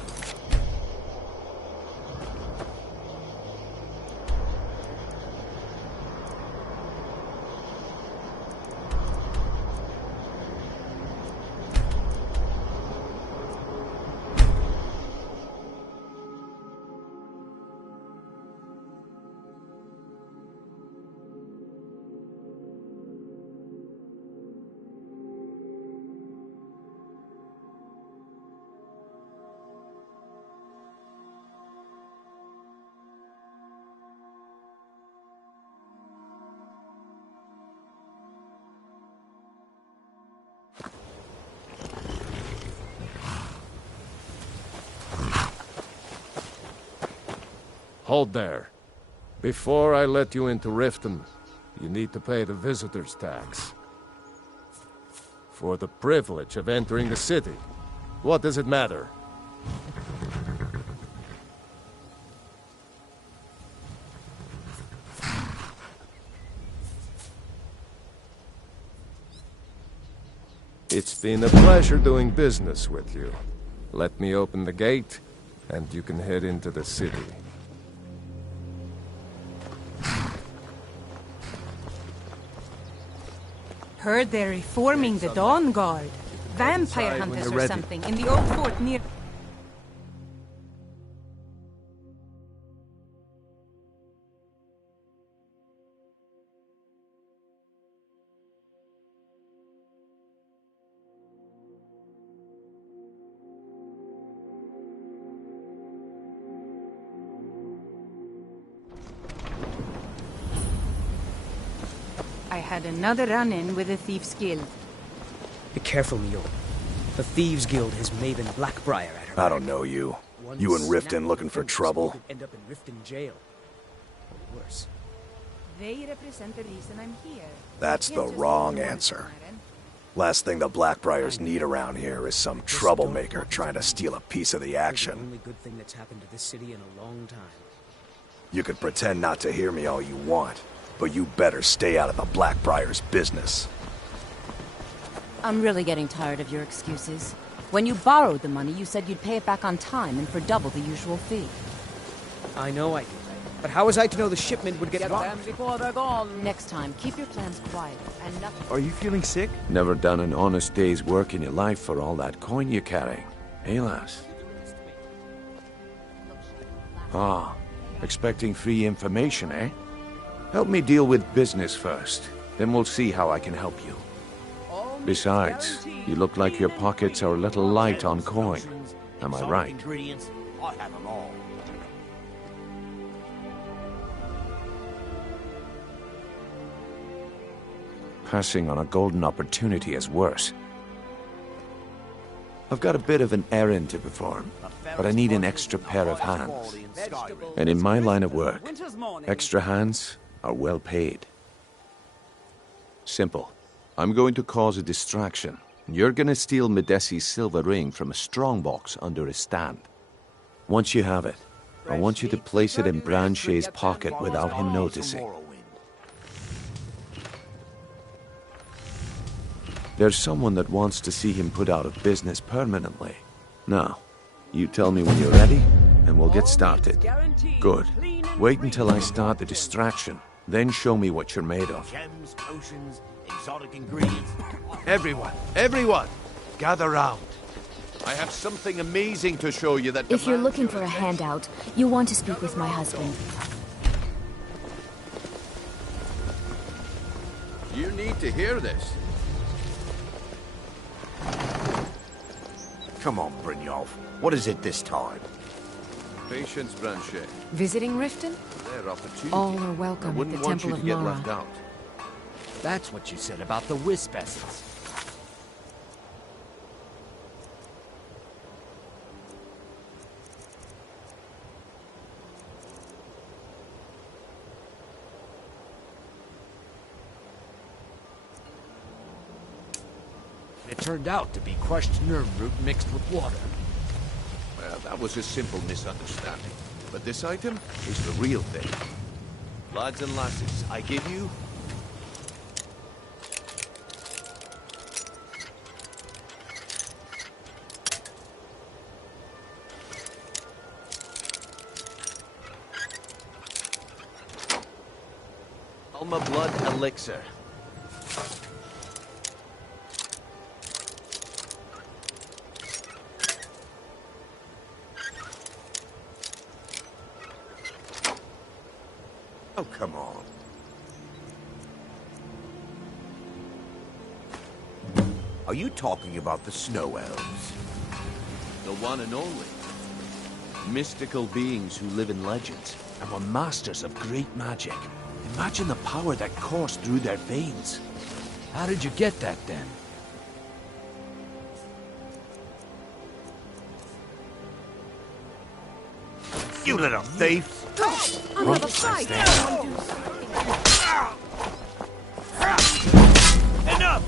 Hold there. Before I let you into Riften, you need to pay the visitor's tax. For the privilege of entering the city. What does it matter? It's been a pleasure doing business with you. Let me open the gate, and you can head into the city. Heard they're reforming the Dawn Guard. Vampire hunters or something in the old fort near... I had another run-in with the Thieves' Guild. Be careful, Mule. The Thieves' Guild has Maven Blackbriar at her. I don't know you. You in Riften looking for trouble? End up in Riften jail. Or worse. They represent the reason I'm here. That's the wrong answer. Last thing the Blackbriars need around here is some troublemaker trying to steal a piece of the The action. only good thing that's happened to this city in a long time. You could pretend not to hear me all you want, but you better stay out of the Blackbriars' business. I'm really getting tired of your excuses. When you borrowed the money, you said you'd pay it back on time and for double the usual fee. I know I did. But how was I to know the shipment would get robbed? Before they're gone. Next time, keep your plans quiet and nothing... Are you feeling sick? Never done an honest day's work in your life for all that coin you're carrying. Hey, lass? Ah, expecting free information, eh? Help me deal with business first, then we'll see how I can help you. Besides, you look like your pockets are a little light on coin. Am I right? Ingredients, I have them all. Passing on a golden opportunity is worse. I've got a bit of an errand to perform, but I need an extra pair of hands. And in my line of work, extra hands are well paid. Simple. I'm going to cause a distraction. You're gonna steal Medesi's silver ring from a strongbox under a stand. Once you have it, I want you to place it in Branche's pocket without him noticing. There's someone that wants to see him put out of business permanently. Now, you tell me when you're ready, and we'll get started. Good. Wait until I start the distraction, then show me what you're made of. Gems, potions, exotic ingredients. Everyone, gather round. I have something amazing to show you that... If you're looking for a handout, you'll want to speak with my husband. You need to hear this. Come on, Brynjolf. What is it this time? Patience, Branche. Visiting Riften? Their opportunity. All are welcome at the Temple of Mara. That's what you said about the wisp essence. It turned out to be crushed nerve root mixed with water. Well, that was a simple misunderstanding. But this item is the real thing. Lads and lasses, I give you... Alma Blood Elixir. Oh, come on. Are you talking about the Snow Elves? The one and only. Mystical beings who live in legends and were masters of great magic. Imagine the power that coursed through their veins. How did you get that, then? You little thief! Another fight! Enough!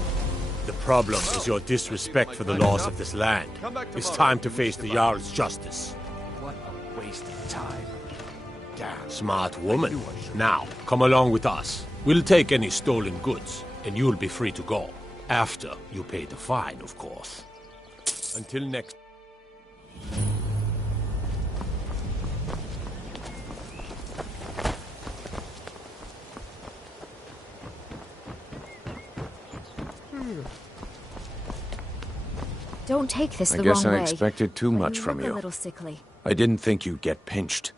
The problem is your disrespect for the laws of this land. It's time to face the Jarl's justice. What a waste of time. Damn. Smart woman. Now, come along with us. We'll take any stolen goods, and you'll be free to go. After you pay the fine, of course. Until next... Don't take this I the guess wrong I way. expected too much from look you. a little sickly. I didn't think you'd get pinched.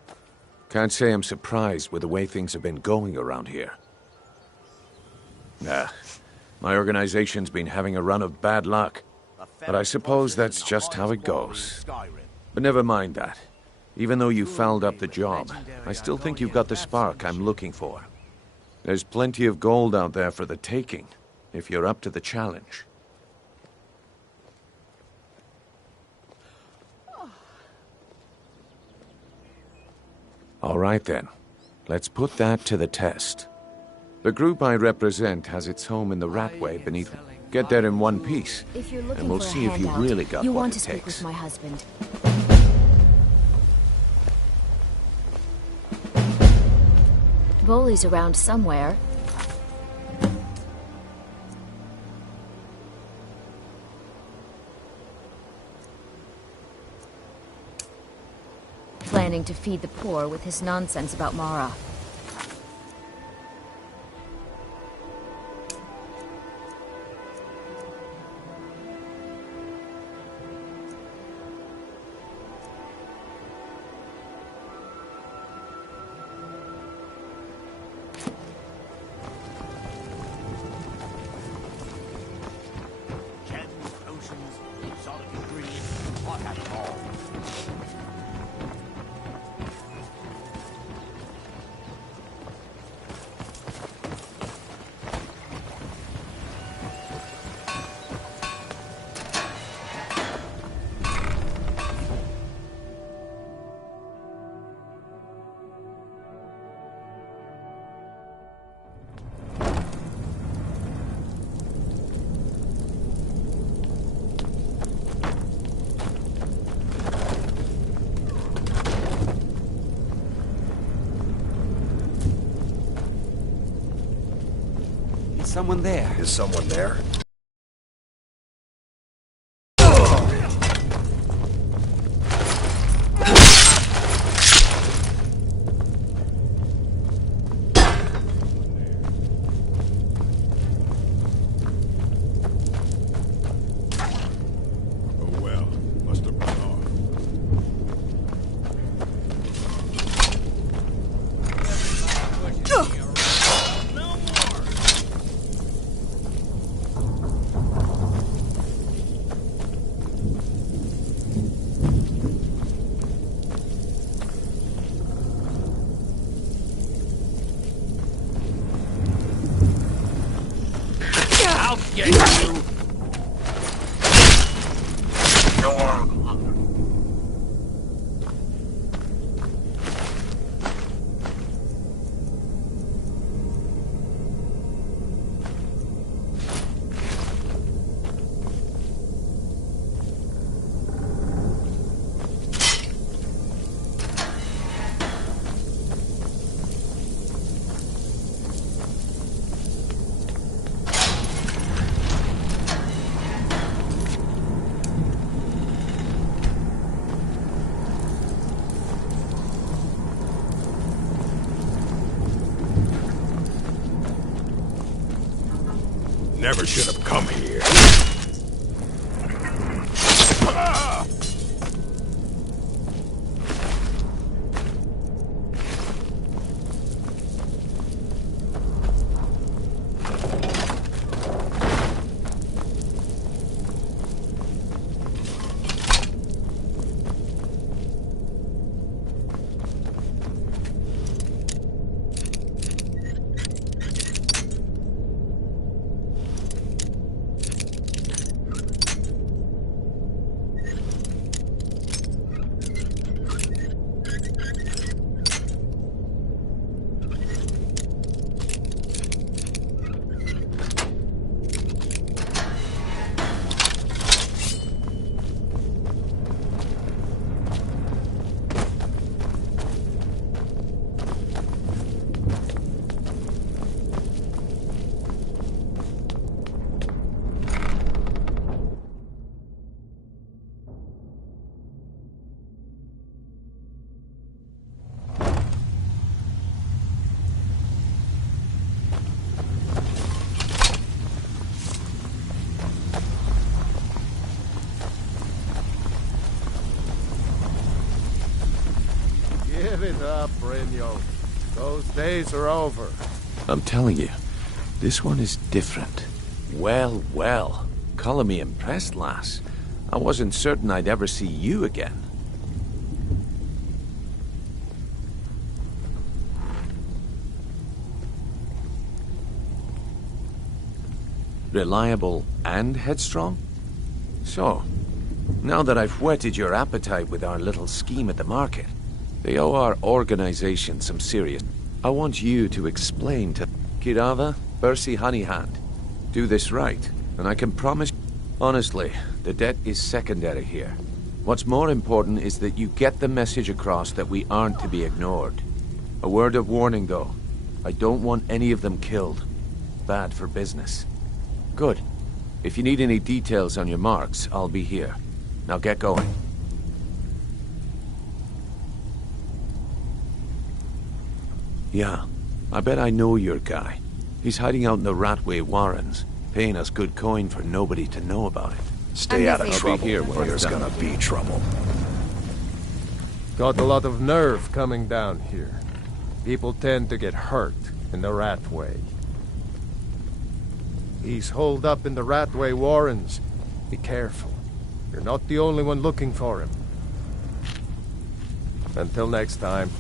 Can't say I'm surprised with the way things have been going around here. Nah, my organization's been having a run of bad luck. But I suppose that's just how it goes. But never mind that. Even though you fouled up the job, I still think you've got the spark I'm looking for. There's plenty of gold out there for the taking, if you're up to the challenge. All right then, let's put that to the test. The group I represent has its home in the Ratway beneath. Get there in one piece, If you're looking and we'll for a see if you handout, really got you what want it to speak takes. with my husband. Boley's around somewhere. Planning to feed the poor with his nonsense about Mara. Someone there. Is someone there? Oh well, must have run off. Never should have come here. Give it up, Brynjo. Those days are over. I'm telling you, this one is different. Well, well. Color me impressed, lass. I wasn't certain I'd ever see you again. Reliable and headstrong? So, now that I've whetted your appetite with our little scheme at the market, they owe our organization some serious... I want you to explain to Kirava, Percy Honeyhand. Do this right, and I can promise... Honestly, the debt is secondary here. What's more important is that you get the message across that we aren't to be ignored. A word of warning, though. I don't want any of them killed. Bad for business. Good. If you need any details on your marks, I'll be here. Now get going. Yeah, I bet I know your guy. He's hiding out in the Ratway Warrens, paying us good coin for nobody to know about it. Stay out of trouble, or there's gonna be trouble. Got a lot of nerve coming down here. People tend to get hurt in the Ratway. He's holed up in the Ratway Warrens. Be careful. You're not the only one looking for him. Until next time.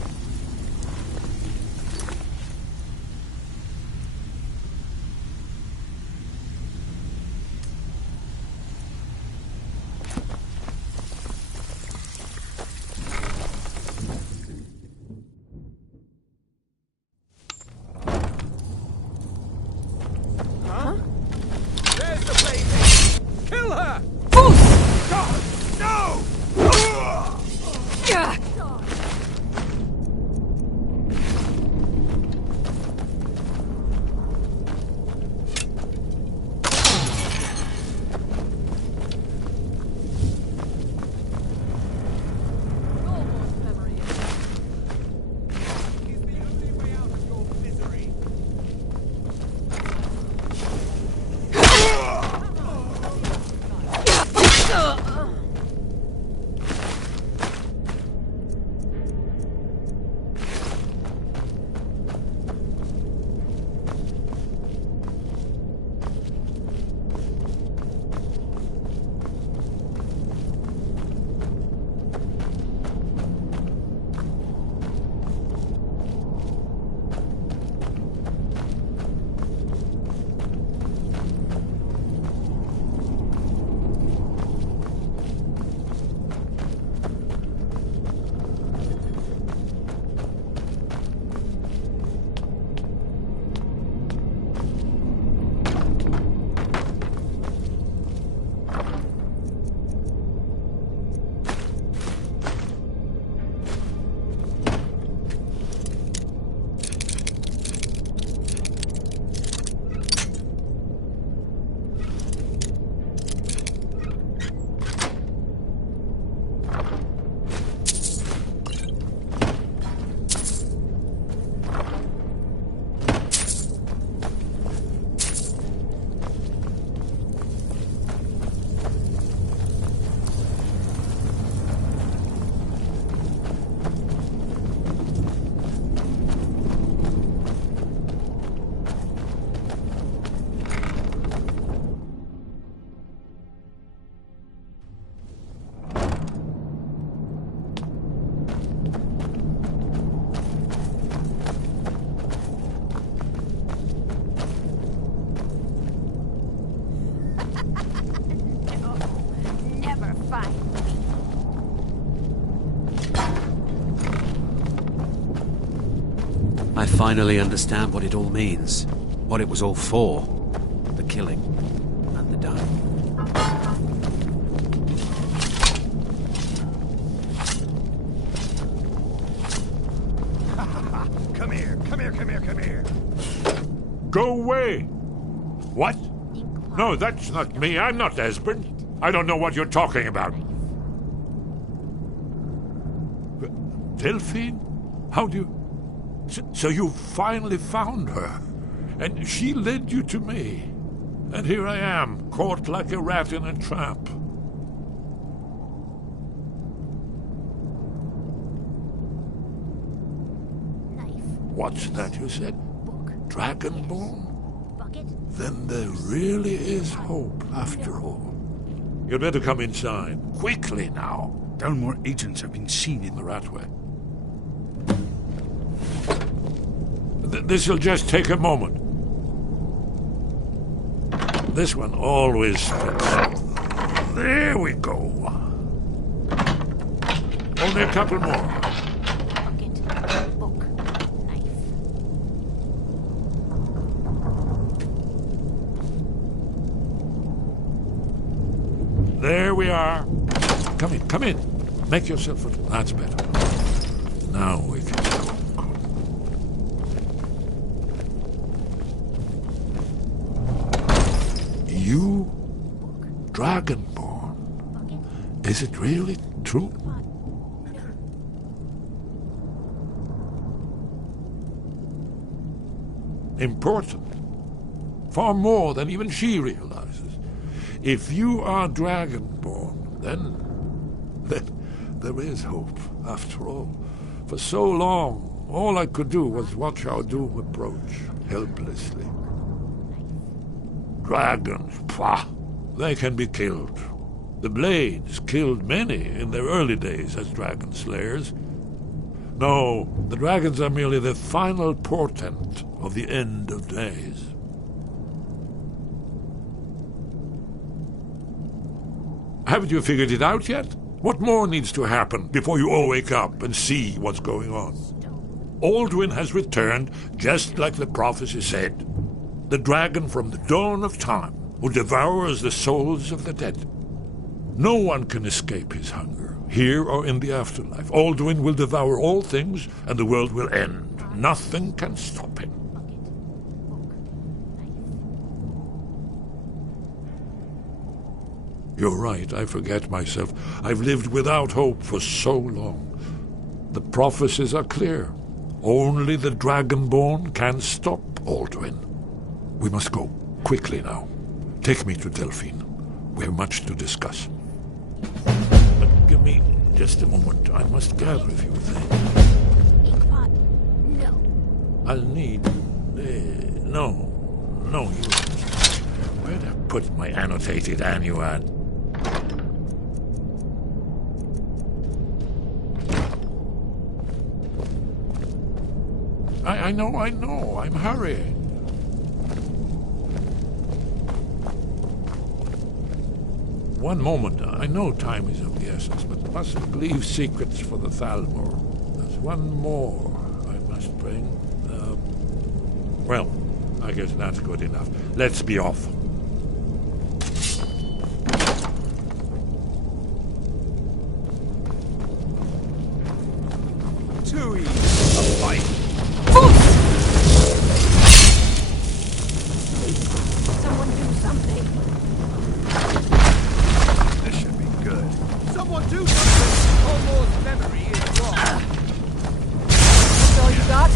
I finally understand what it all means. What it was all for. The killing. And the dying. Come here, come here, come here, come here. Go away! What? No, that's not me. I'm not Esbern. I don't know what you're talking about. Delphine? How do you... So you finally found her, and she led you to me. And here I am, caught like a rat in a trap. What's that you said? Dragonborn? Then there really is hope, after all. You'd better come inside. Quickly now. Dalmor agents have been seen in the Ratway. This'll just take a moment. This one always fits. There we go. Only a couple more. There we are. Come in, come in. Make yourself at... That's better. Now we can talk. You? Dragonborn? Is it really true? Important. Far more than even she realizes. If you are Dragonborn, then there is hope, after all. For so long, all I could do was watch our doom approach, helplessly. Dragons, pah! They can be killed. The Blades killed many in their early days as dragon slayers. No, the dragons are merely the final portent of the end of days. Haven't you figured it out yet? What more needs to happen before you all wake up and see what's going on? Alduin has returned, just like the prophecy said. The dragon from the dawn of time, who devours the souls of the dead. No one can escape his hunger, here or in the afterlife. Alduin will devour all things, and the world will end. Nothing can stop him. You're right, I forget myself. I've lived without hope for so long. The prophecies are clear. Only the Dragonborn can stop Alduin. We must go, quickly now. Take me to Delphine. We have much to discuss. But give me just a moment. I must gather a few things. No. I'll need... no, you... Where'd I put my annotated annuad? I know. I'm hurrying. One moment. I know time is of the essence, but mustn't leave secrets for the Thalmor. There's one more I must bring. Well, I guess that's good enough. Let's be off. Too easy. A fight. Someone do something. This should be good. Someone do something! Almost memory is wrong. That's all you got?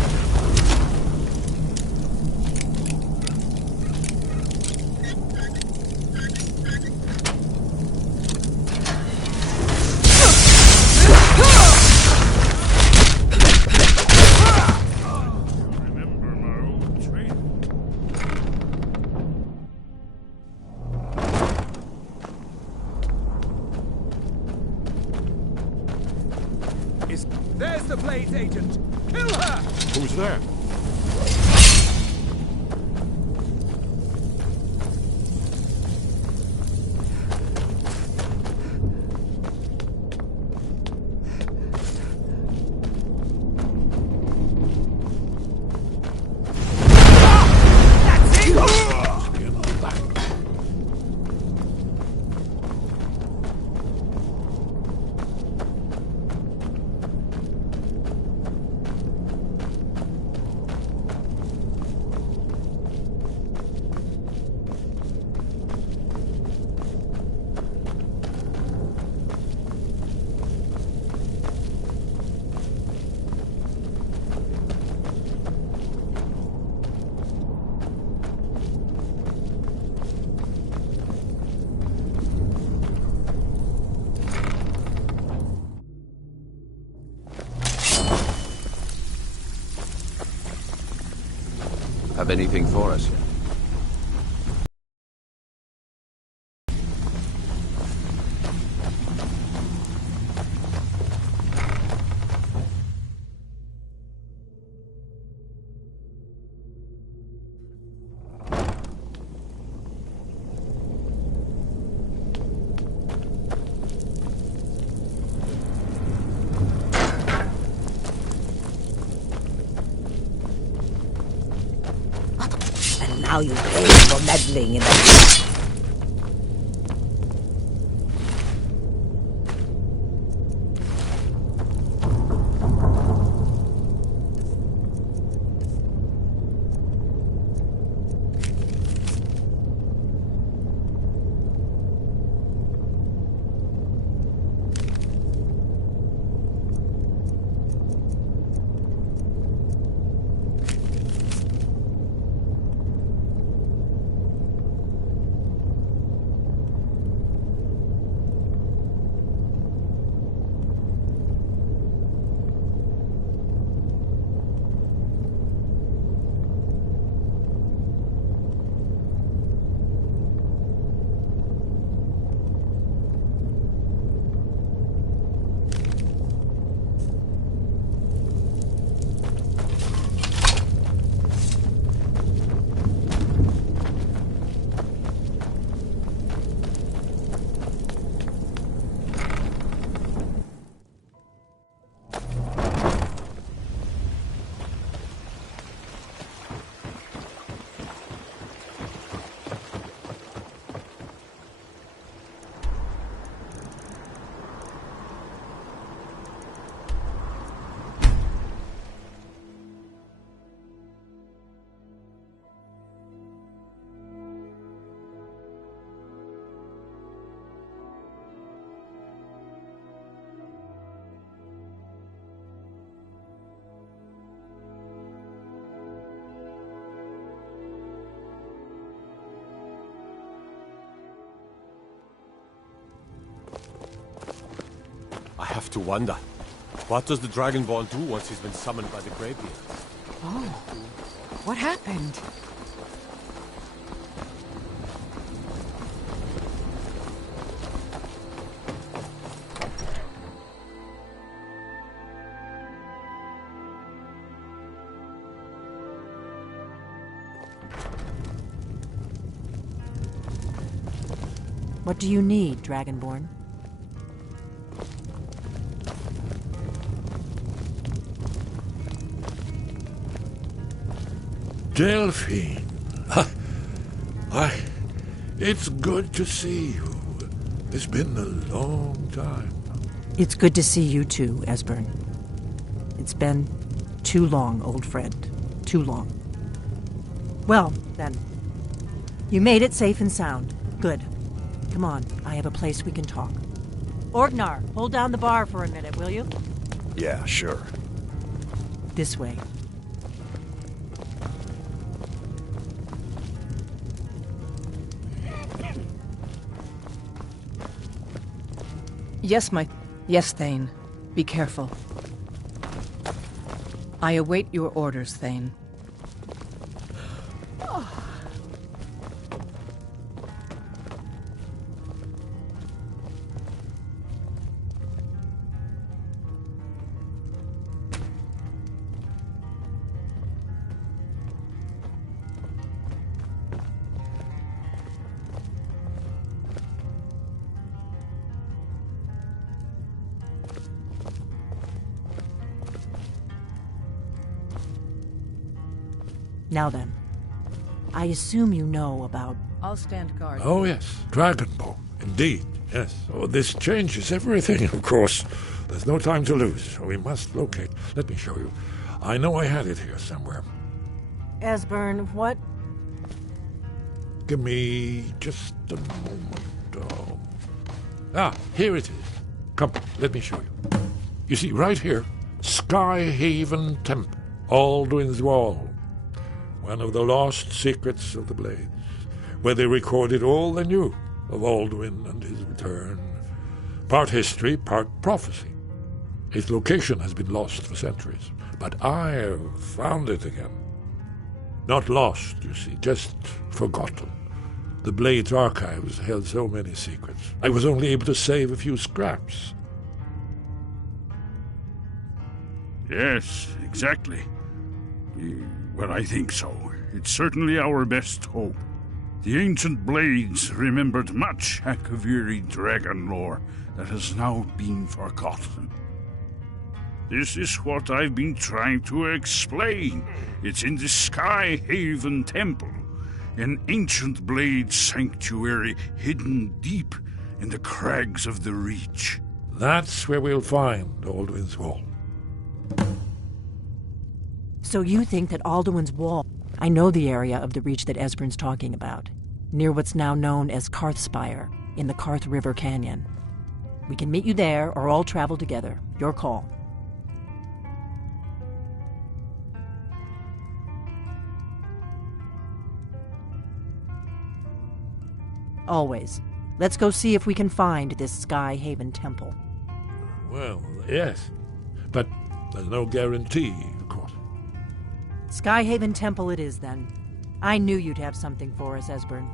There's the Blades agent! Kill her! Who's there? Have anything for us yet? Now you pay for meddling in the... I have to wonder. What does the Dragonborn do once he's been summoned by the Greybeard? Oh, what happened? What do you need, Dragonborn? Delphine. It's good to see you. It's been a long time. It's good to see you too, Esbern. It's been too long, old friend. Too long. Well, then. You made it safe and sound. Good. Come on, I have a place we can talk. Orgnar, hold down the bar for a minute, will you? Yeah, sure. This way. Yes, Thane. Be careful. I await your orders, Thane. Now then, I assume you know about... I'll stand guard. Oh, yes. Dragonborn. Indeed, yes. Oh, this changes everything, of course. There's no time to lose. We must locate. Let me show you. I know I had it here somewhere. Esbern, what? Give me just a moment. Here it is. Come, let me show you. You see, right here, Skyhaven Temple, Alduin's Wall. One of the lost secrets of the Blades, where they recorded all they knew of Alduin and his return. Part history, part prophecy. Its location has been lost for centuries, but I have found it again. Not lost, you see, just forgotten. The Blade's archives held so many secrets. I was only able to save a few scraps. Yes, exactly. Well, I think so. It's certainly our best hope. The ancient Blades remembered much Akaviri dragon lore that has now been forgotten. This is what I've been trying to explain. It's in the Sky Haven Temple, an ancient blade sanctuary hidden deep in the crags of the Reach. That's where we'll find Alduin's Wall. So you think that Alduin's Wall... I know the area of the Reach that Esbern's talking about, near what's now known as Karthspire, in the Karth River Canyon. We can meet you there, or all travel together. Your call. Always. Let's go see if we can find this Sky Haven Temple. Well, yes. But there's no guarantee, of course. Sky Haven Temple it is, then. I knew you'd have something for us, Esbern.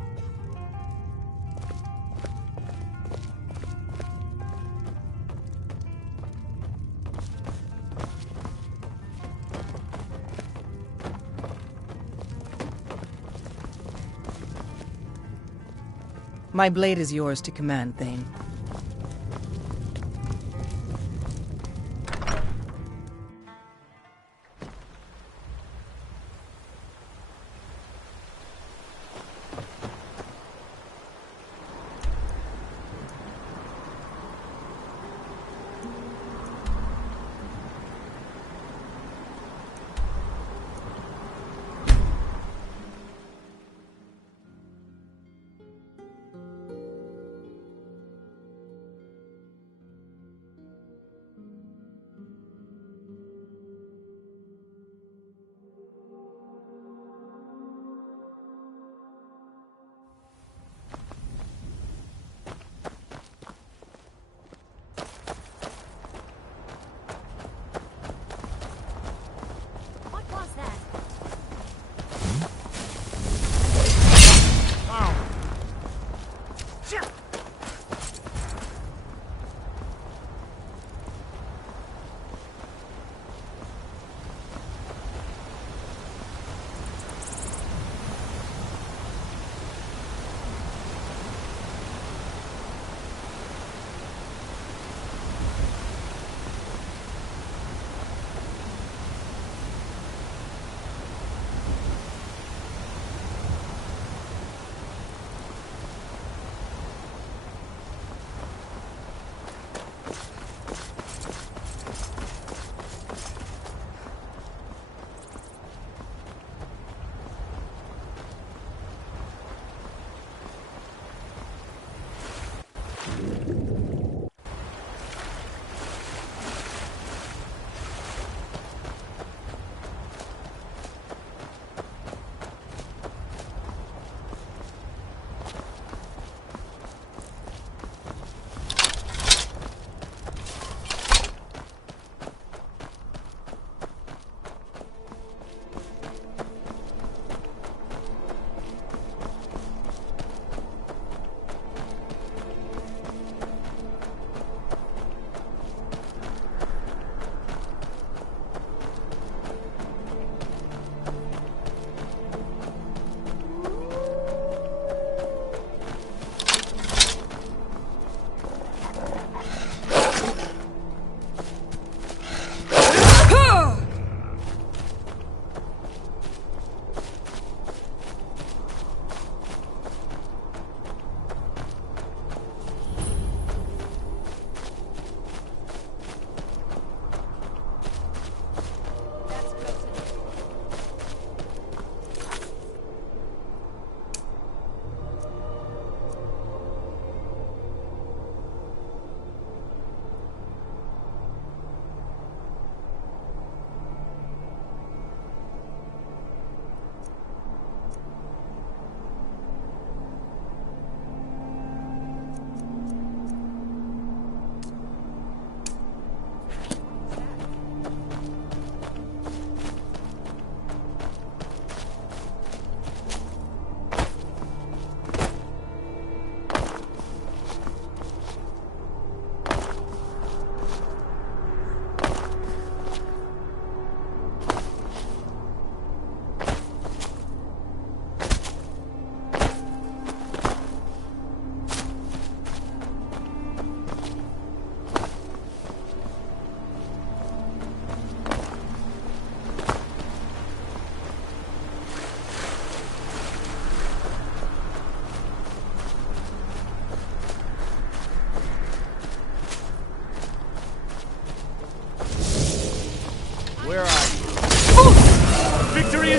My blade is yours to command, Thane.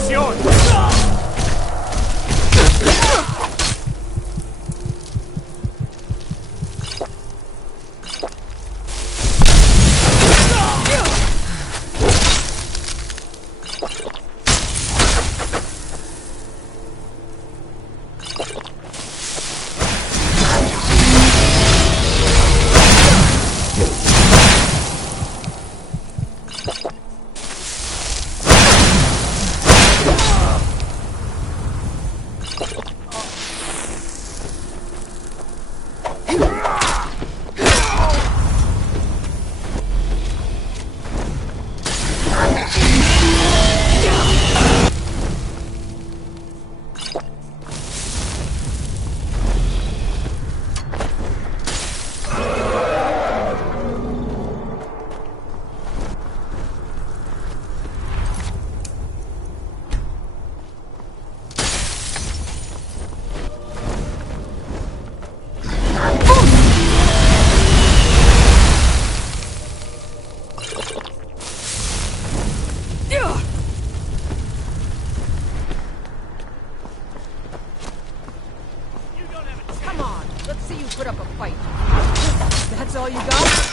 is yours! Come on, let's see you put up a fight. That's all you got?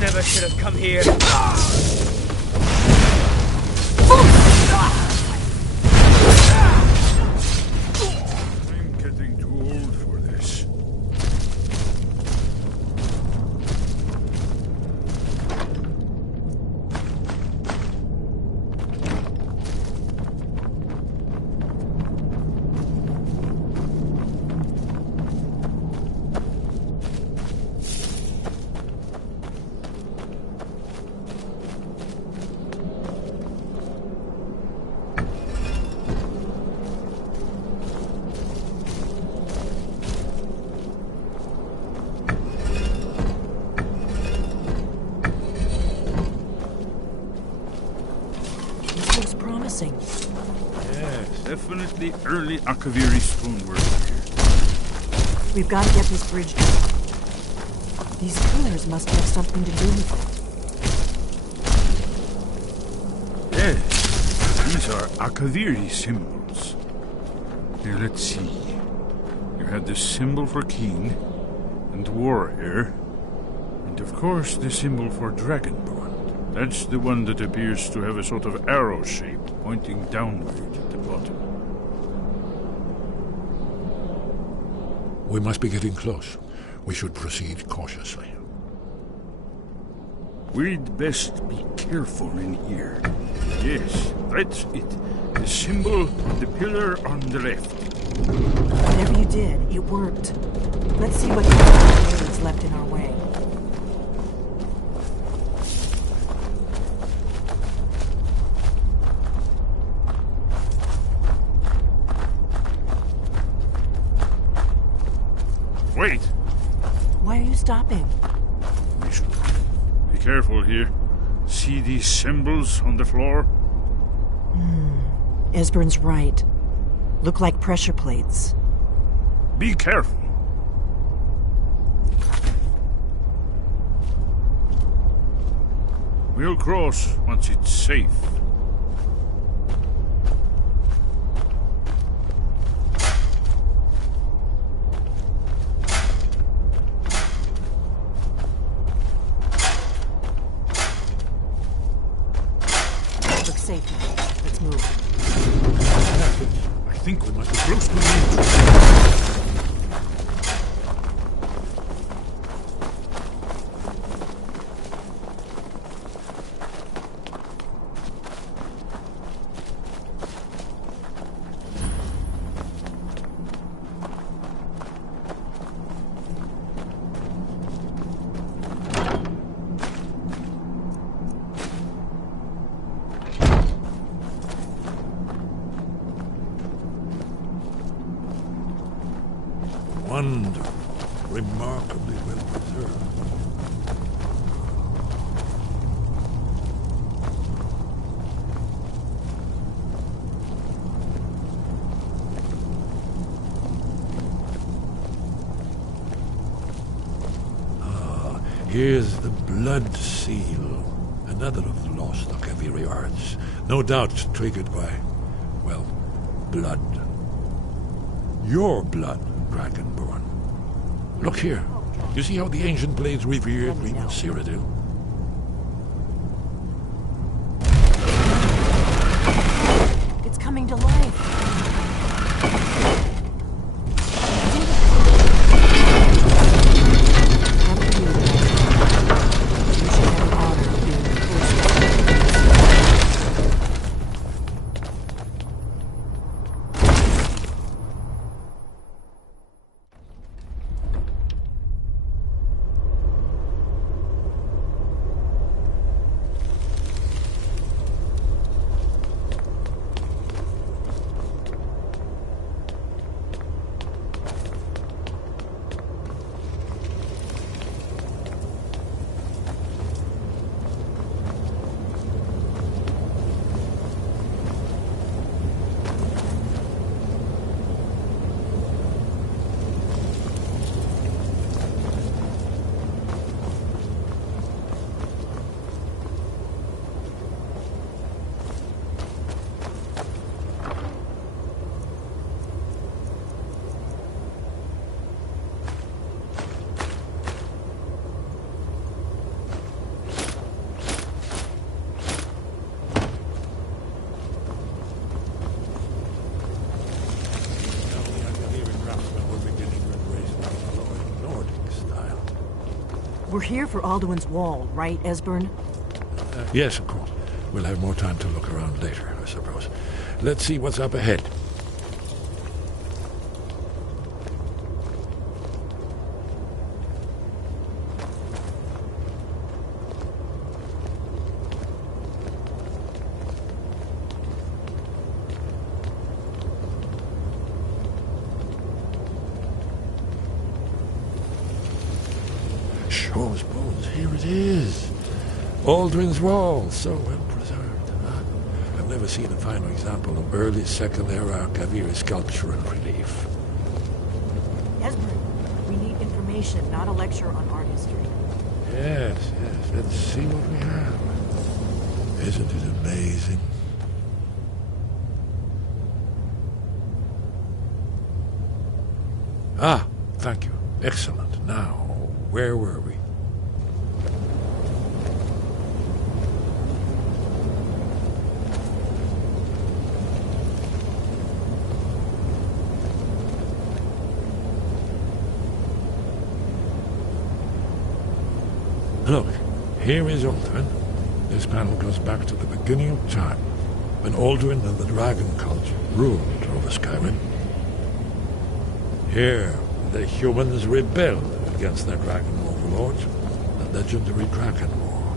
Never should have come here. I'm getting too old for this. Definitely early Akaviri stonework here. We've got to get this bridge down. These pillars must have something to do with it. Yes, these are Akaviri symbols. Here, let's see. You had the symbol for king and warrior, and of course the symbol for dragonborn. That's the one that appears to have a sort of arrow shape pointing downward at the bottom. We must be getting close. We should proceed cautiously. We'd best be careful in here. Yes, that's it. The symbol on the pillar on the left. Whatever you did, it worked. Let's see what kind is left in our way. Wait! Why are you stopping? We should be careful here. See these symbols on the floor? Esbern's right. Look like pressure plates. Be careful. We'll cross once it's safe. Looks safe now. Let's move. I think we must be close to the entrance. Wonderful, remarkably well preserved. Ah, here's the blood seal, another of the lost Akaviri arts, no doubt triggered by, well, blood. Your blood, Dragonborn. Look here. You see how the ancient blades revered Reman Cyrodiil? It's coming to life. We're here for Alduin's Wall, right, Esbern? Yes, of course. We'll have more time to look around later, I suppose. Let's see what's up ahead. Shaw's bones, here it is. Aldrin's Wall, so well preserved. I've never seen a finer example of early Second Era Kaviri sculpture and relief. Esbern, we need information, not a lecture on art history. Yes. Let's see what we have. Isn't it amazing? Ah, thank you. Excellent. Now, where were we? Look, here is Alduin. This panel goes back to the beginning of time, when Alduin and the dragon cult ruled over Skyrim. Here, the humans rebelled against their dragon overlords, the legendary Dragon War.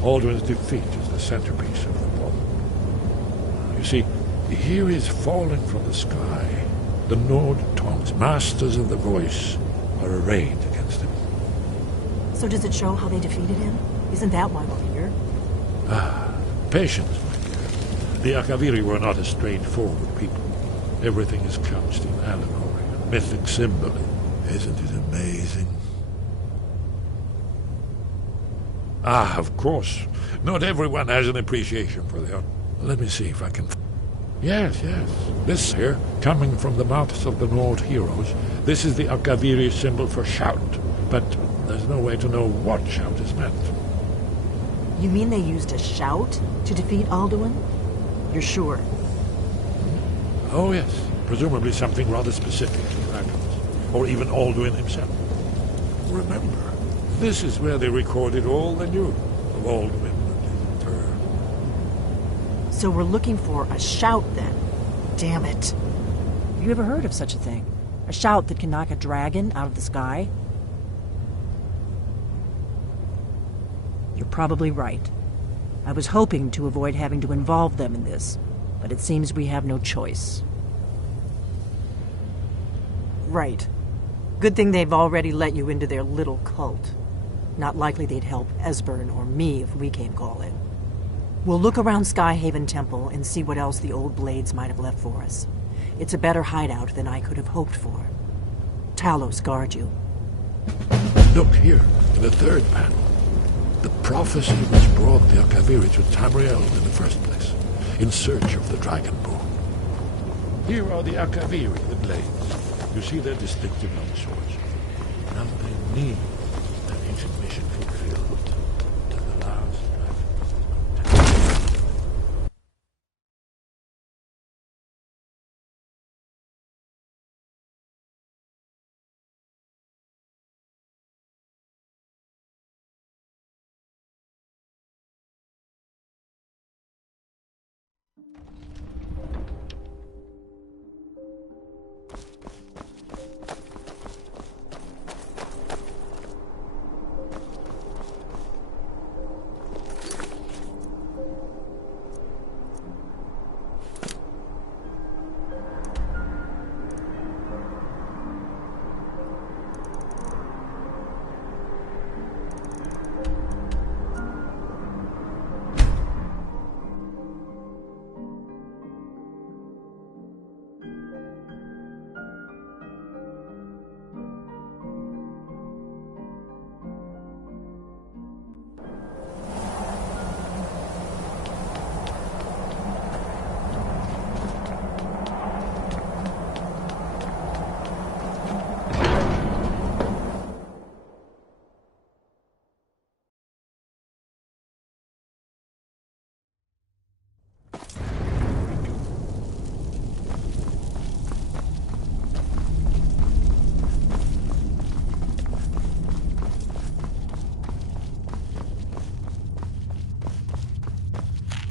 Alduin's defeat is the centerpiece of the poem. You see, here is falling from the sky. The Nord Tongs, masters of the voice, are arrayed against him. So does it show how they defeated him? Isn't that why we're here? Ah, patience, my dear. The Akaviri were not a straightforward people. Everything is couched in allegory and mythic symbolism. Isn't it amazing? Ah, of course. Not everyone has an appreciation for the art. Let me see if I can... Yes. This here, coming from the mouths of the Nord heroes, this is the Akaviri symbol for shout. But there's no way to know what shout is meant. You mean they used a shout to defeat Alduin? You're sure? Oh, yes. Presumably something rather specific to dragons, or even Alduin himself. Remember, this is where they recorded all they knew of Alduin and his terror. So we're looking for a shout, then. Damn it. Have you ever heard of such a thing? A shout that can knock a dragon out of the sky? You're probably right. I was hoping to avoid having to involve them in this, but it seems we have no choice. Right. Good thing they've already let you into their little cult. Not likely they'd help Esbern or me if we came calling. We'll look around Skyhaven Temple and see what else the old blades might have left for us. It's a better hideout than I could have hoped for. Talos guard you. Look here, in the third panel. The prophecy which brought the Akaviri to Tamriel in the first place, in search of the dragon bone. Here are the Akaviri, the blades. You see their distinctive long swords. Now they need an ancient mission fulfilled to the last dragon.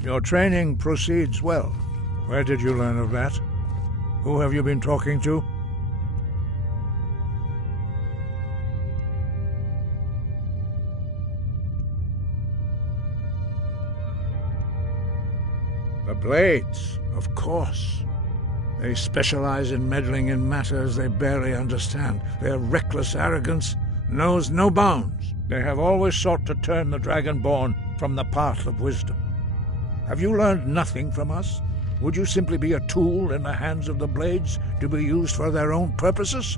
Your training proceeds well. Where did you learn of that? Who have you been talking to? The Blades, of course. They specialize in meddling in matters they barely understand. Their reckless arrogance knows no bounds. They have always sought to turn the Dragonborn from the path of wisdom. Have you learned nothing from us? Would you simply be a tool in the hands of the Blades to be used for their own purposes?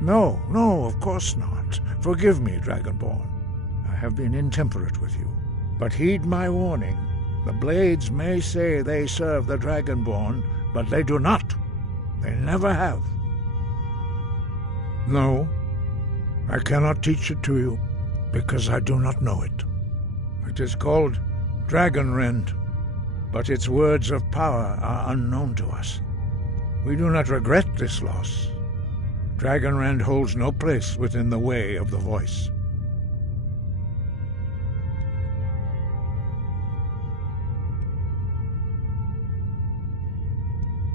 No, of course not. Forgive me, Dragonborn. I have been intemperate with you. But heed my warning. The Blades may say they serve the Dragonborn, but they do not. They never have. No, I cannot teach it to you, because I do not know it. It is called Dragonrend, but its words of power are unknown to us. We do not regret this loss. Dragonrend holds no place within the way of the voice.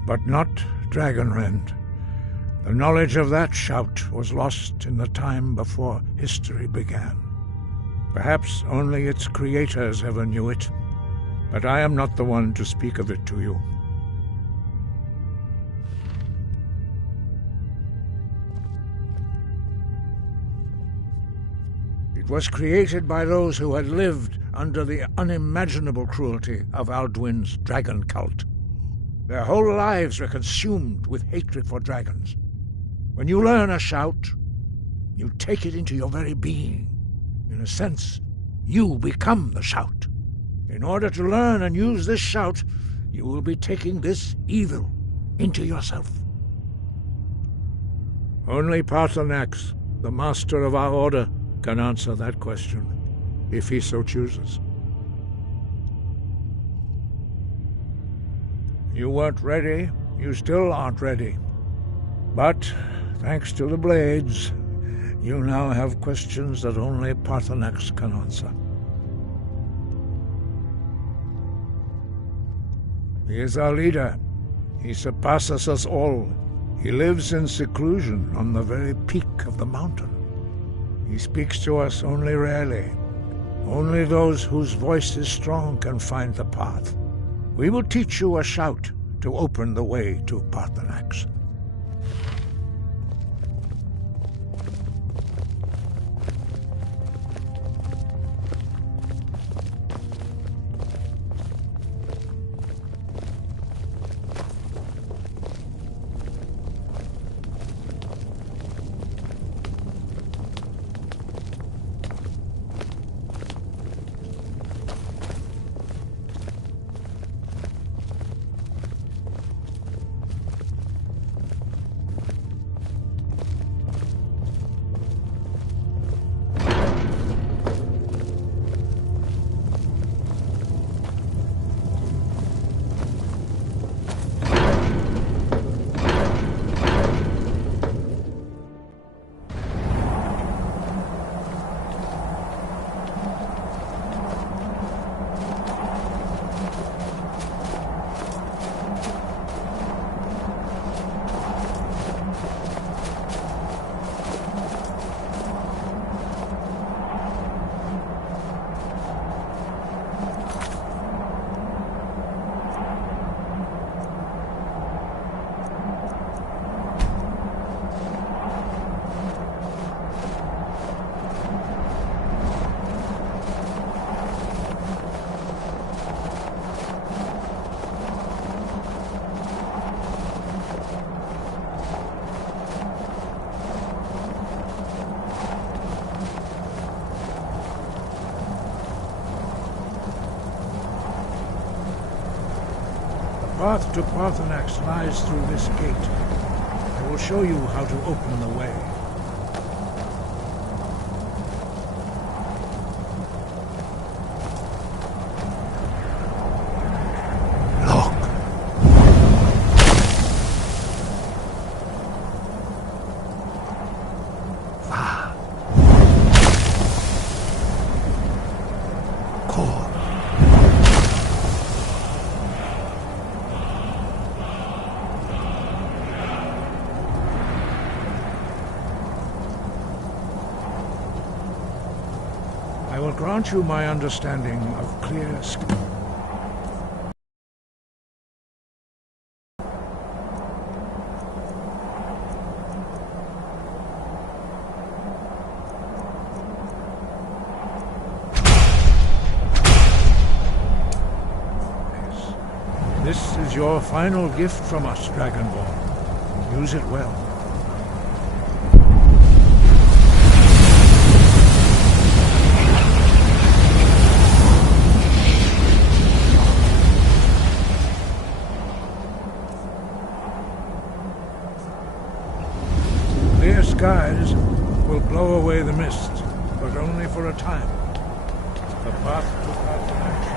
But not Dragonrend. The knowledge of that shout was lost in the time before history began. Perhaps only its creators ever knew it, but I am not the one to speak of it to you. It was created by those who had lived under the unimaginable cruelty of Alduin's dragon cult. Their whole lives were consumed with hatred for dragons. When you learn a shout, you take it into your very being. In a sense, you become the shout. In order to learn and use this shout, you will be taking this evil into yourself. Only Paarthurnax, the master of our order, can answer that question, if he so chooses. You weren't ready. You still aren't ready. But, thanks to the Blades, you now have questions that only Paarthurnax can answer. He is our leader. He surpasses us all. He lives in seclusion on the very peak of the mountain. He speaks to us only rarely. Only those whose voice is strong can find the path. We will teach you a shout to open the way to Paarthurnax. The path to Paarthurnax lies through this gate. I will show you how to open the way. I will grant you my understanding of clear skill. your final gift from us, Dragonborn. Use it well. Clear skies will blow away the mist, but only for a time. The path to Pathfinder.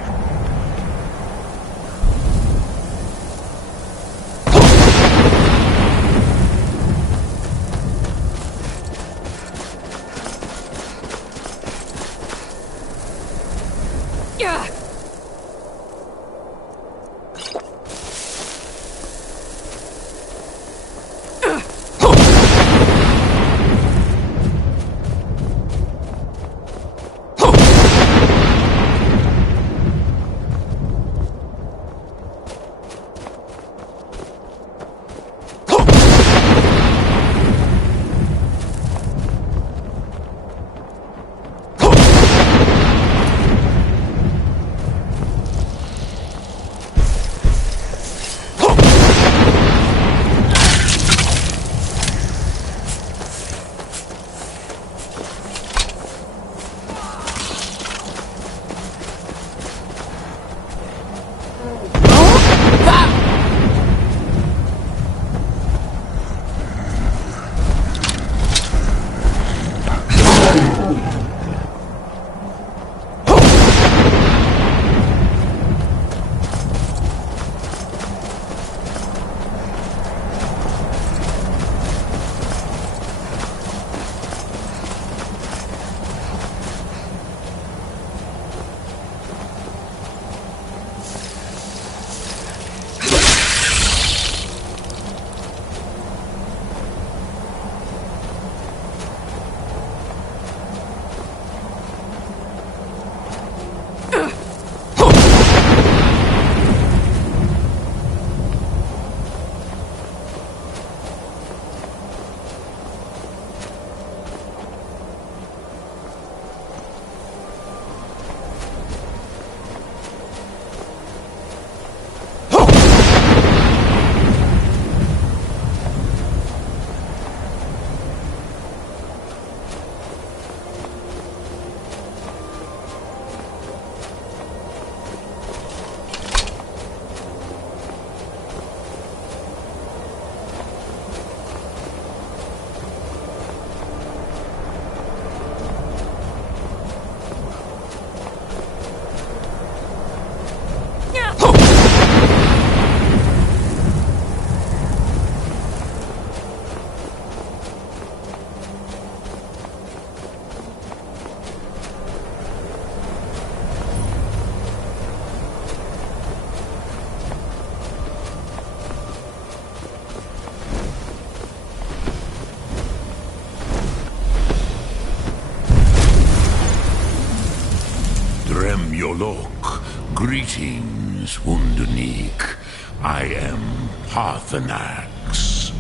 Yolok, greetings, Wunderneek. I am Parthenax.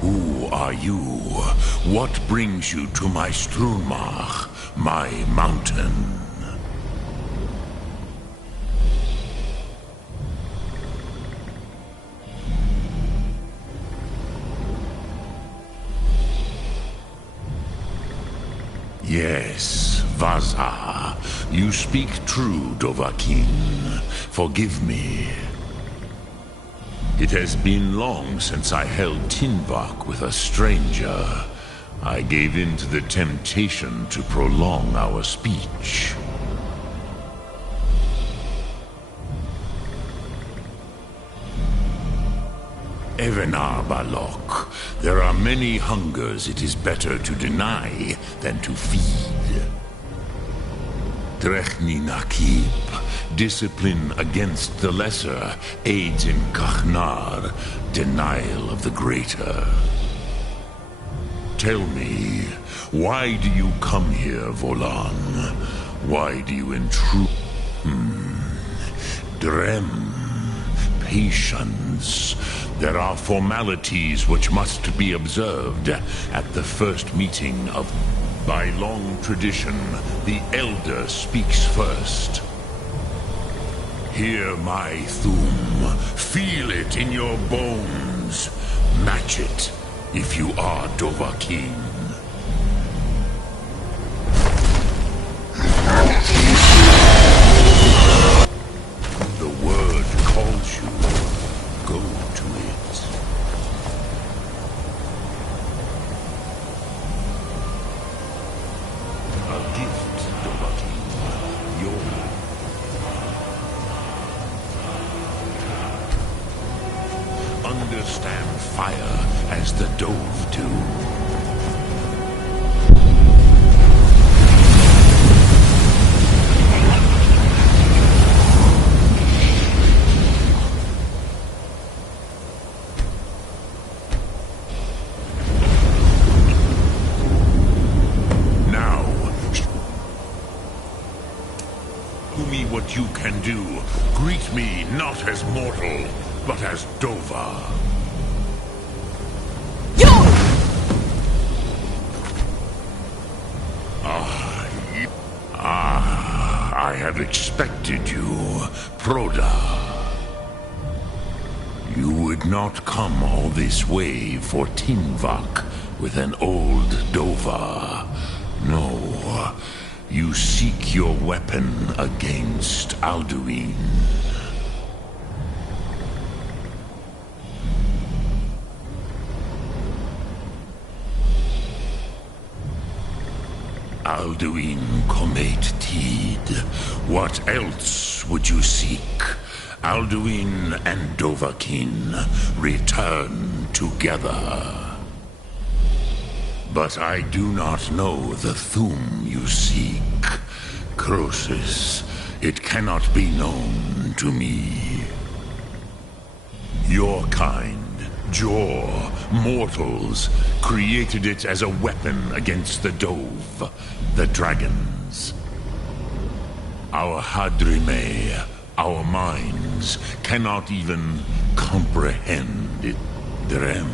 Who are you? What brings you to my Strunmach, my mountain? Yes, Vaza. You speak true, Dovahkiin. Forgive me. It has been long since I held Tinvak with a stranger. I gave in to the temptation to prolong our speech. Evenar Balok, there are many hungers it is better to deny than to feed. Drechni Nakib, discipline against the lesser, aids in Kachnar, denial of the greater. Tell me, why do you come here, Volan? Why do you intrude? Drem, patience. There are formalities which must be observed at the first meeting of... By long tradition, the Elder speaks first. Hear my Thum. Feel it in your bones. Match it if you are Dovahkiin. The word calls you. Go to it. A gift, Dovahkiin. Your understand fire as the Dove do. Now, show me what you can do. Greet me not as mortal, but as Dova. I have expected you, Proda. You would not come all this way for Tinvak with an old Dova. No, you seek your weapon against Alduin. Alduin Comet Tid. What else would you seek? Alduin and Dovahkiin return together. But I do not know the Thum you seek. Croesus, it cannot be known to me. Your kind, Jor, mortals, created it as a weapon against the Dove, the dragons. Our Hadrime, our minds, cannot even comprehend it. Drem,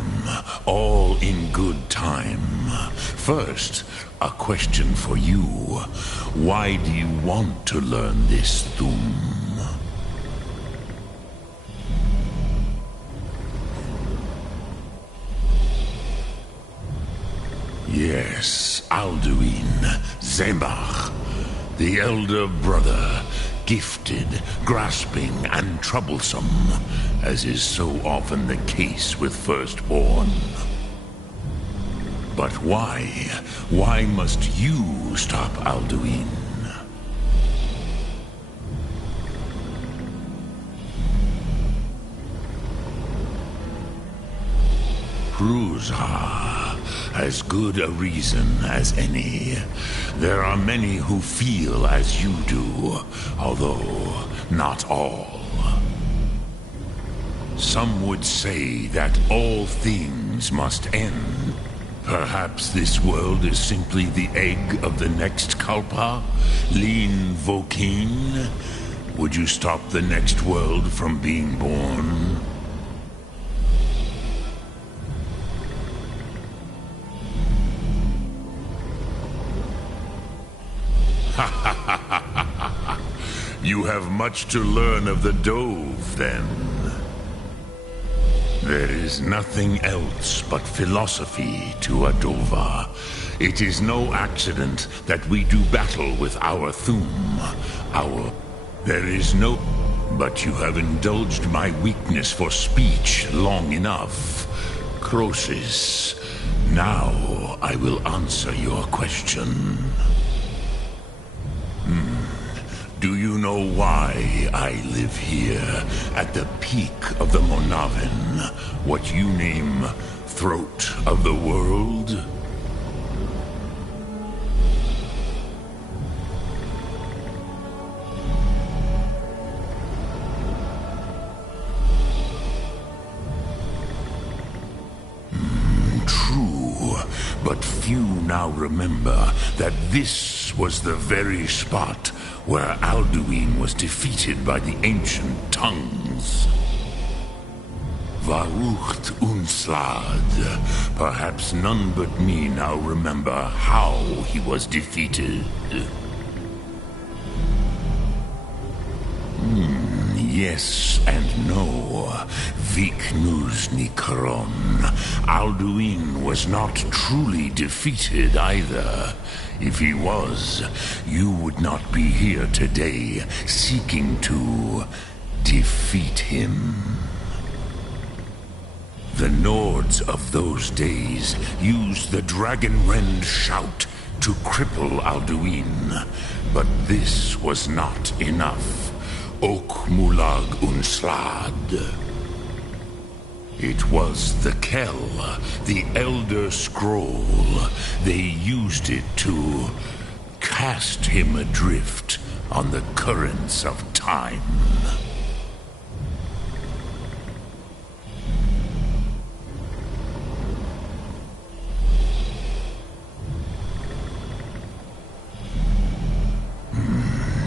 all in good time. First, a question for you. Why do you want to learn this Thum? Yes, Alduin, Zebach, the elder brother, gifted, grasping, and troublesome, as is so often the case with firstborn. But why? Why must you stop Alduin? Prusa. As good a reason as any. There are many who feel as you do, although not all. Some would say that all things must end. Perhaps this world is simply the egg of the next Kalpa, Lin Vokin. Would you stop the next world from being born? You have much to learn of the Dove, then. There is nothing else but philosophy to a Dova. It is no accident that we do battle with our Thum. There is no... But you have indulged my weakness for speech long enough. Croesus, now I will answer your question. Do you know why I live here, at the peak of the Monavin, what you name Throat of the World? True, but few now remember that this was the very spot where Alduin was defeated by the ancient tongues. Varucht Unslad. Perhaps none but me now remember how he was defeated. Yes and no. Vik Nuzny Karon. Alduin was not truly defeated either. If he was, you would not be here today seeking to defeat him. The Nords of those days used the Dragonrend shout to cripple Alduin, but this was not enough. Ok Mulag Unslad. It was the Kell, the Elder Scroll. They used it to cast him adrift on the currents of time.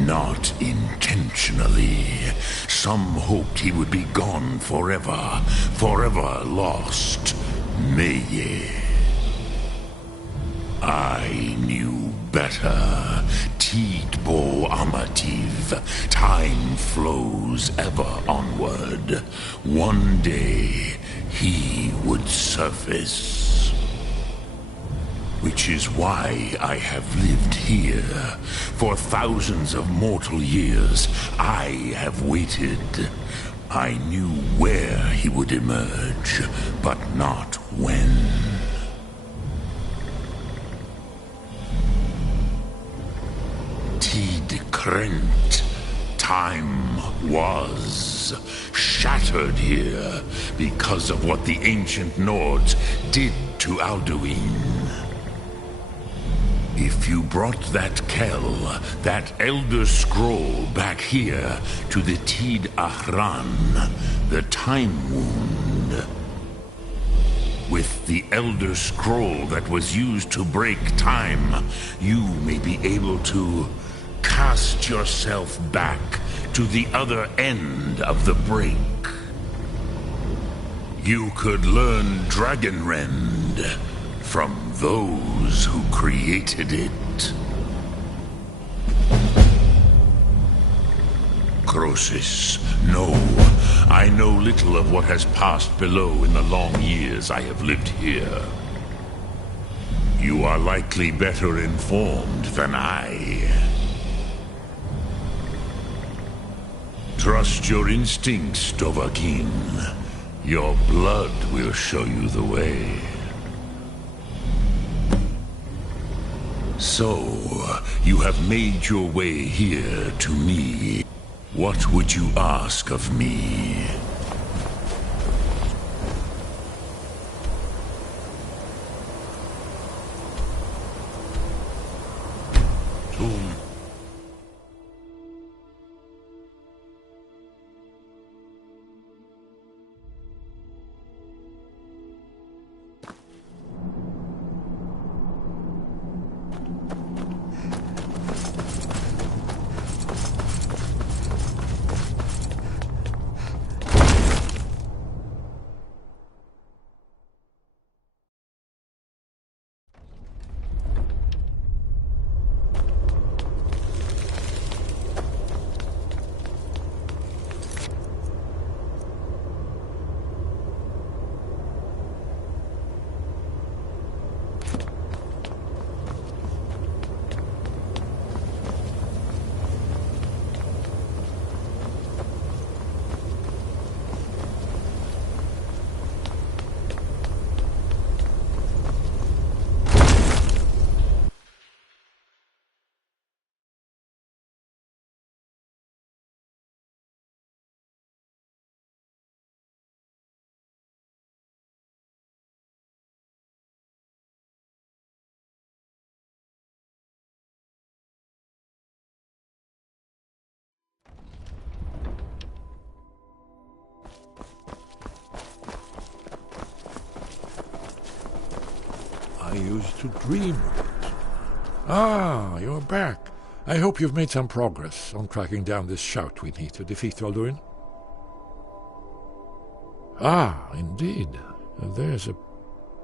Not intentionally. Some hoped he would be gone forever, forever lost. Meye. I knew better. Tidbo Amativ. Time flows ever onward. One day, he would surface. Which is why I have lived here. For thousands of mortal years, I have waited. I knew where he would emerge, but not when. Tid Krent. Time was shattered here because of what the ancient Nords did to Alduin. If you brought that Kell, that Elder Scroll back here to the Tid Ahran, the Time Wound, with the Elder Scroll that was used to break time, you may be able to cast yourself back to the other end of the break. You could learn Dragonrend from those who created it. Croesus, no. I know little of what has passed below in the long years I have lived here. You are likely better informed than I. Trust your instincts, Dovahkiin. Your blood will show you the way. So, you have made your way here to me. What would you ask of me? Tomb. I used to dream of it. Ah, you're back. I hope you've made some progress on tracking down this shout we need to defeat Alduin. Ah, indeed. There's a...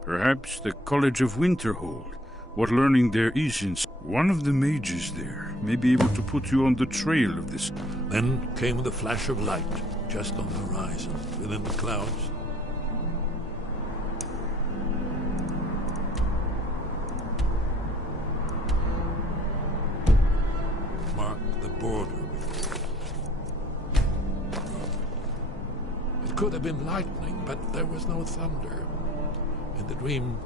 Perhaps the College of Winterhold. what learning there is in... One of the mages there may be able to put you on the trail of this. Then came the flash of light, just on the horizon, within the clouds. Marked the border. It could have been lightning, but there was no thunder. In the dream,